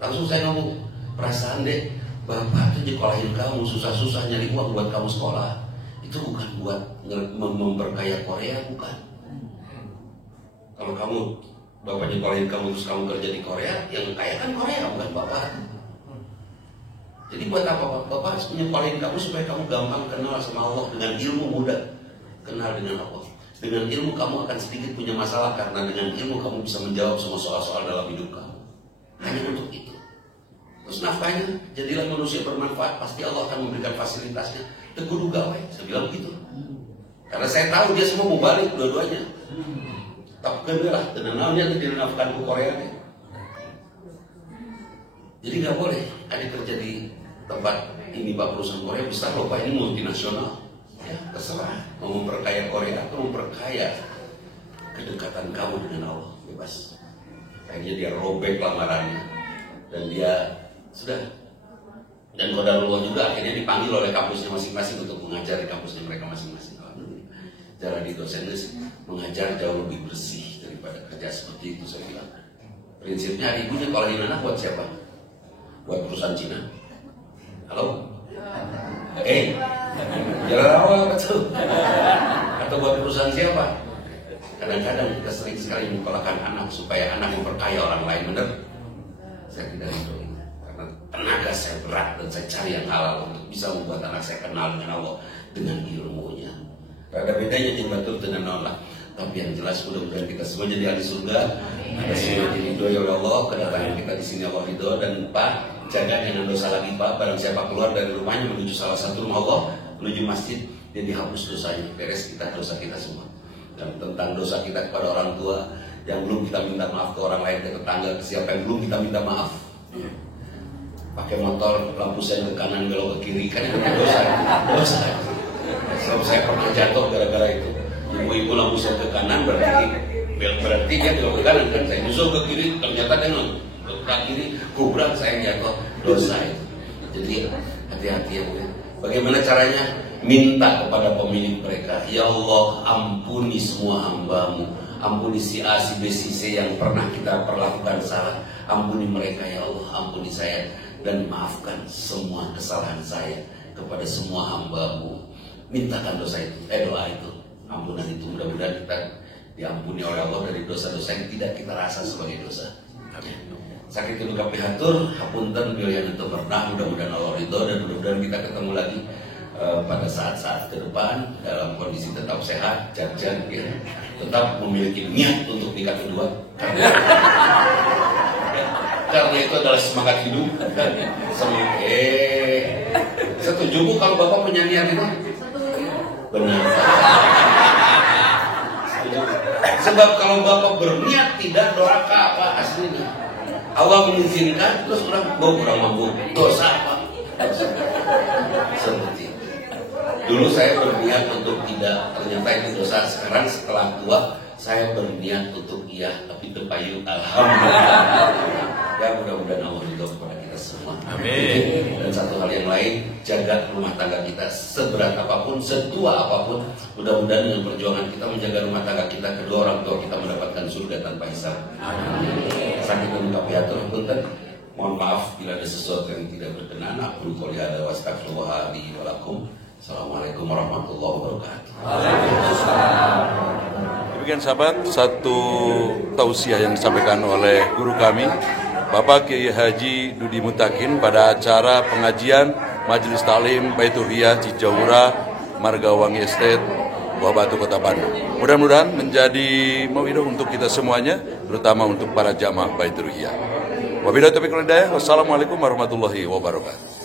Langsung saya ngomong, perasaan deh, Bapak tuh nyekolahin kamu susah-susah nyari uang buat kamu sekolah. Itu bukan buat memperkaya Korea, bukan. Kalau kamu, Bapak nyekolahin kamu terus kamu kerja di Korea, yang kaya kan Korea, bukan Bapak. Jadi buat apa Pak? Bapak harus menyekolahin kamu supaya kamu gampang kenal sama Allah. Dengan ilmu mudah kenal dengan Allah. Dengan ilmu kamu akan sedikit punya masalah, karena dengan ilmu kamu bisa menjawab semua soal-soal dalam hidup kamu. Hanya untuk itu. Terus nafkahnya, jadilah manusia bermanfaat, pasti Allah akan memberikan fasilitasnya. Teguh gawai, saya bilang begitu. Karena saya tahu dia semua mau balik dua-duanya. Tapi kedua dan namanya tidak nafkahkan ke Korea deh. Jadi nggak boleh ada kerja di tempat ini Pak, perusahaan Korea besar loh Pak, ini multinasional. Ya terserah, mau memperkaya Korea atau memperkaya kedekatan kamu dengan Allah, bebas. Akhirnya dia robek lamarannya dan dia sudah. Dan qadarullah juga akhirnya dipanggil oleh kampusnya masing-masing untuk mengajar di kampusnya mereka masing-masing. Cara di dosen mengajar jauh lebih bersih daripada kerja seperti itu, saya bilang. Prinsipnya ibunya kalau anak buat siapa? Buat perusahaan Cina. Halo? Jalan awal betul. Atau buat perusahaan siapa? Kadang-kadang kita sering sekali menyekolahkan anak supaya anak memperkaya orang lain, benar? Saya tidak ridho ini, karena tenaga saya berat dan saya cari yang halal untuk bisa membuat anak saya kenal dengan Allah dengan ilmunya. Ada bedanya jembatul dengan nolak. Tapi yang jelas mudah-mudahan kita semua jadi ahli surga. Ada semua diridhoi oleh Allah. Kedatangan kita di sini Allah ridho. Dan Pak, jaga jangan dosa lagi Pak. Barang siapa keluar dari rumahnya menuju salah satu rumah Allah, menuju masjid, dia dihapus dosanya. Beres kita dosa kita semua. Dan tentang dosa kita kepada orang tua yang belum kita minta maaf ke orang lain, ke tetangga, ke siapa yang belum kita minta maaf. Pakai motor lampu sen ke kanan belok ke kiri, kan itu dosa. Dosa. Sebab saya pernah jatuh gara-gara itu. Ibu-ibu lampu sen ke kanan berarti dia belok ke kanan, kan saya nyusul ke kiri, ternyata dia ke kiri, kubrak, saya jatuh. Dosa itu. Jadi hati-hati ya. Bagaimana caranya? Minta kepada pemilik mereka, ya Allah ampuni semua hambamu, ampuni si A, si B, si C yang pernah kita perlakukan salah, ampuni mereka ya Allah, ampuni saya, dan maafkan semua kesalahan saya kepada semua hambamu. Mintakan dosa itu, doa itu, ampunan itu, mudah-mudahan kita diampuni oleh Allah dari dosa-dosa yang tidak kita rasa sebagai dosa. Amin. Sakit luka prihatur, hapunten bilian itu pernah, mudah-mudahan Allah ridho, dan mudah-mudahan kita ketemu lagi pada saat-saat ke depan dalam kondisi tetap sehat, jajan, ya, tetap memiliki niat untuk nikah kedua. Karena itu adalah semangat hidup. Setuju Bu kalau Bapak punya niat itu? Benar. Setuju. Sebab kalau Bapak berniat tidak doraka Pak aslinya. Allah mengizinkan terus orang kurang mampu, dosa apa? Seperti itu. Dulu saya berniat untuk tidak, ternyata itu dosa. Sekarang setelah tua saya berniat untuk iya, tapi terpayu. Alhamdulillah. Ya mudah-mudahan Allah ridho kepada kita semua. Amin. Dan satu hal yang lain, jaga rumah tangga kita seberat apapun, setua apapun. Mudah-mudahan dengan perjuangan kita menjaga rumah tangga kita, kedua orang tua kita mendapatkan surga tanpa hisab. Amin. Sakit dan kapiatur punten. Mohon maaf bila ada sesuatu yang tidak berkenan. Aku qouli hadza wa astaghfirullah li wa lakum. Assalamualaikum warahmatullahi wabarakatuh. Demikian sahabat, satu tausiah yang disampaikan oleh guru kami Bapak Kiai Haji Dudi Mutakin pada acara pengajian Majelis Taklim Baitur Riyah Cijaura Margawangi Estate Buah Batu Kota Bandung. Mudah-mudahan menjadi mawidah untuk kita semuanya, terutama untuk para jamaah Baitur Riyah. Wabillahi taufiq wal hidayah. Wassalamualaikum warahmatullahi wabarakatuh.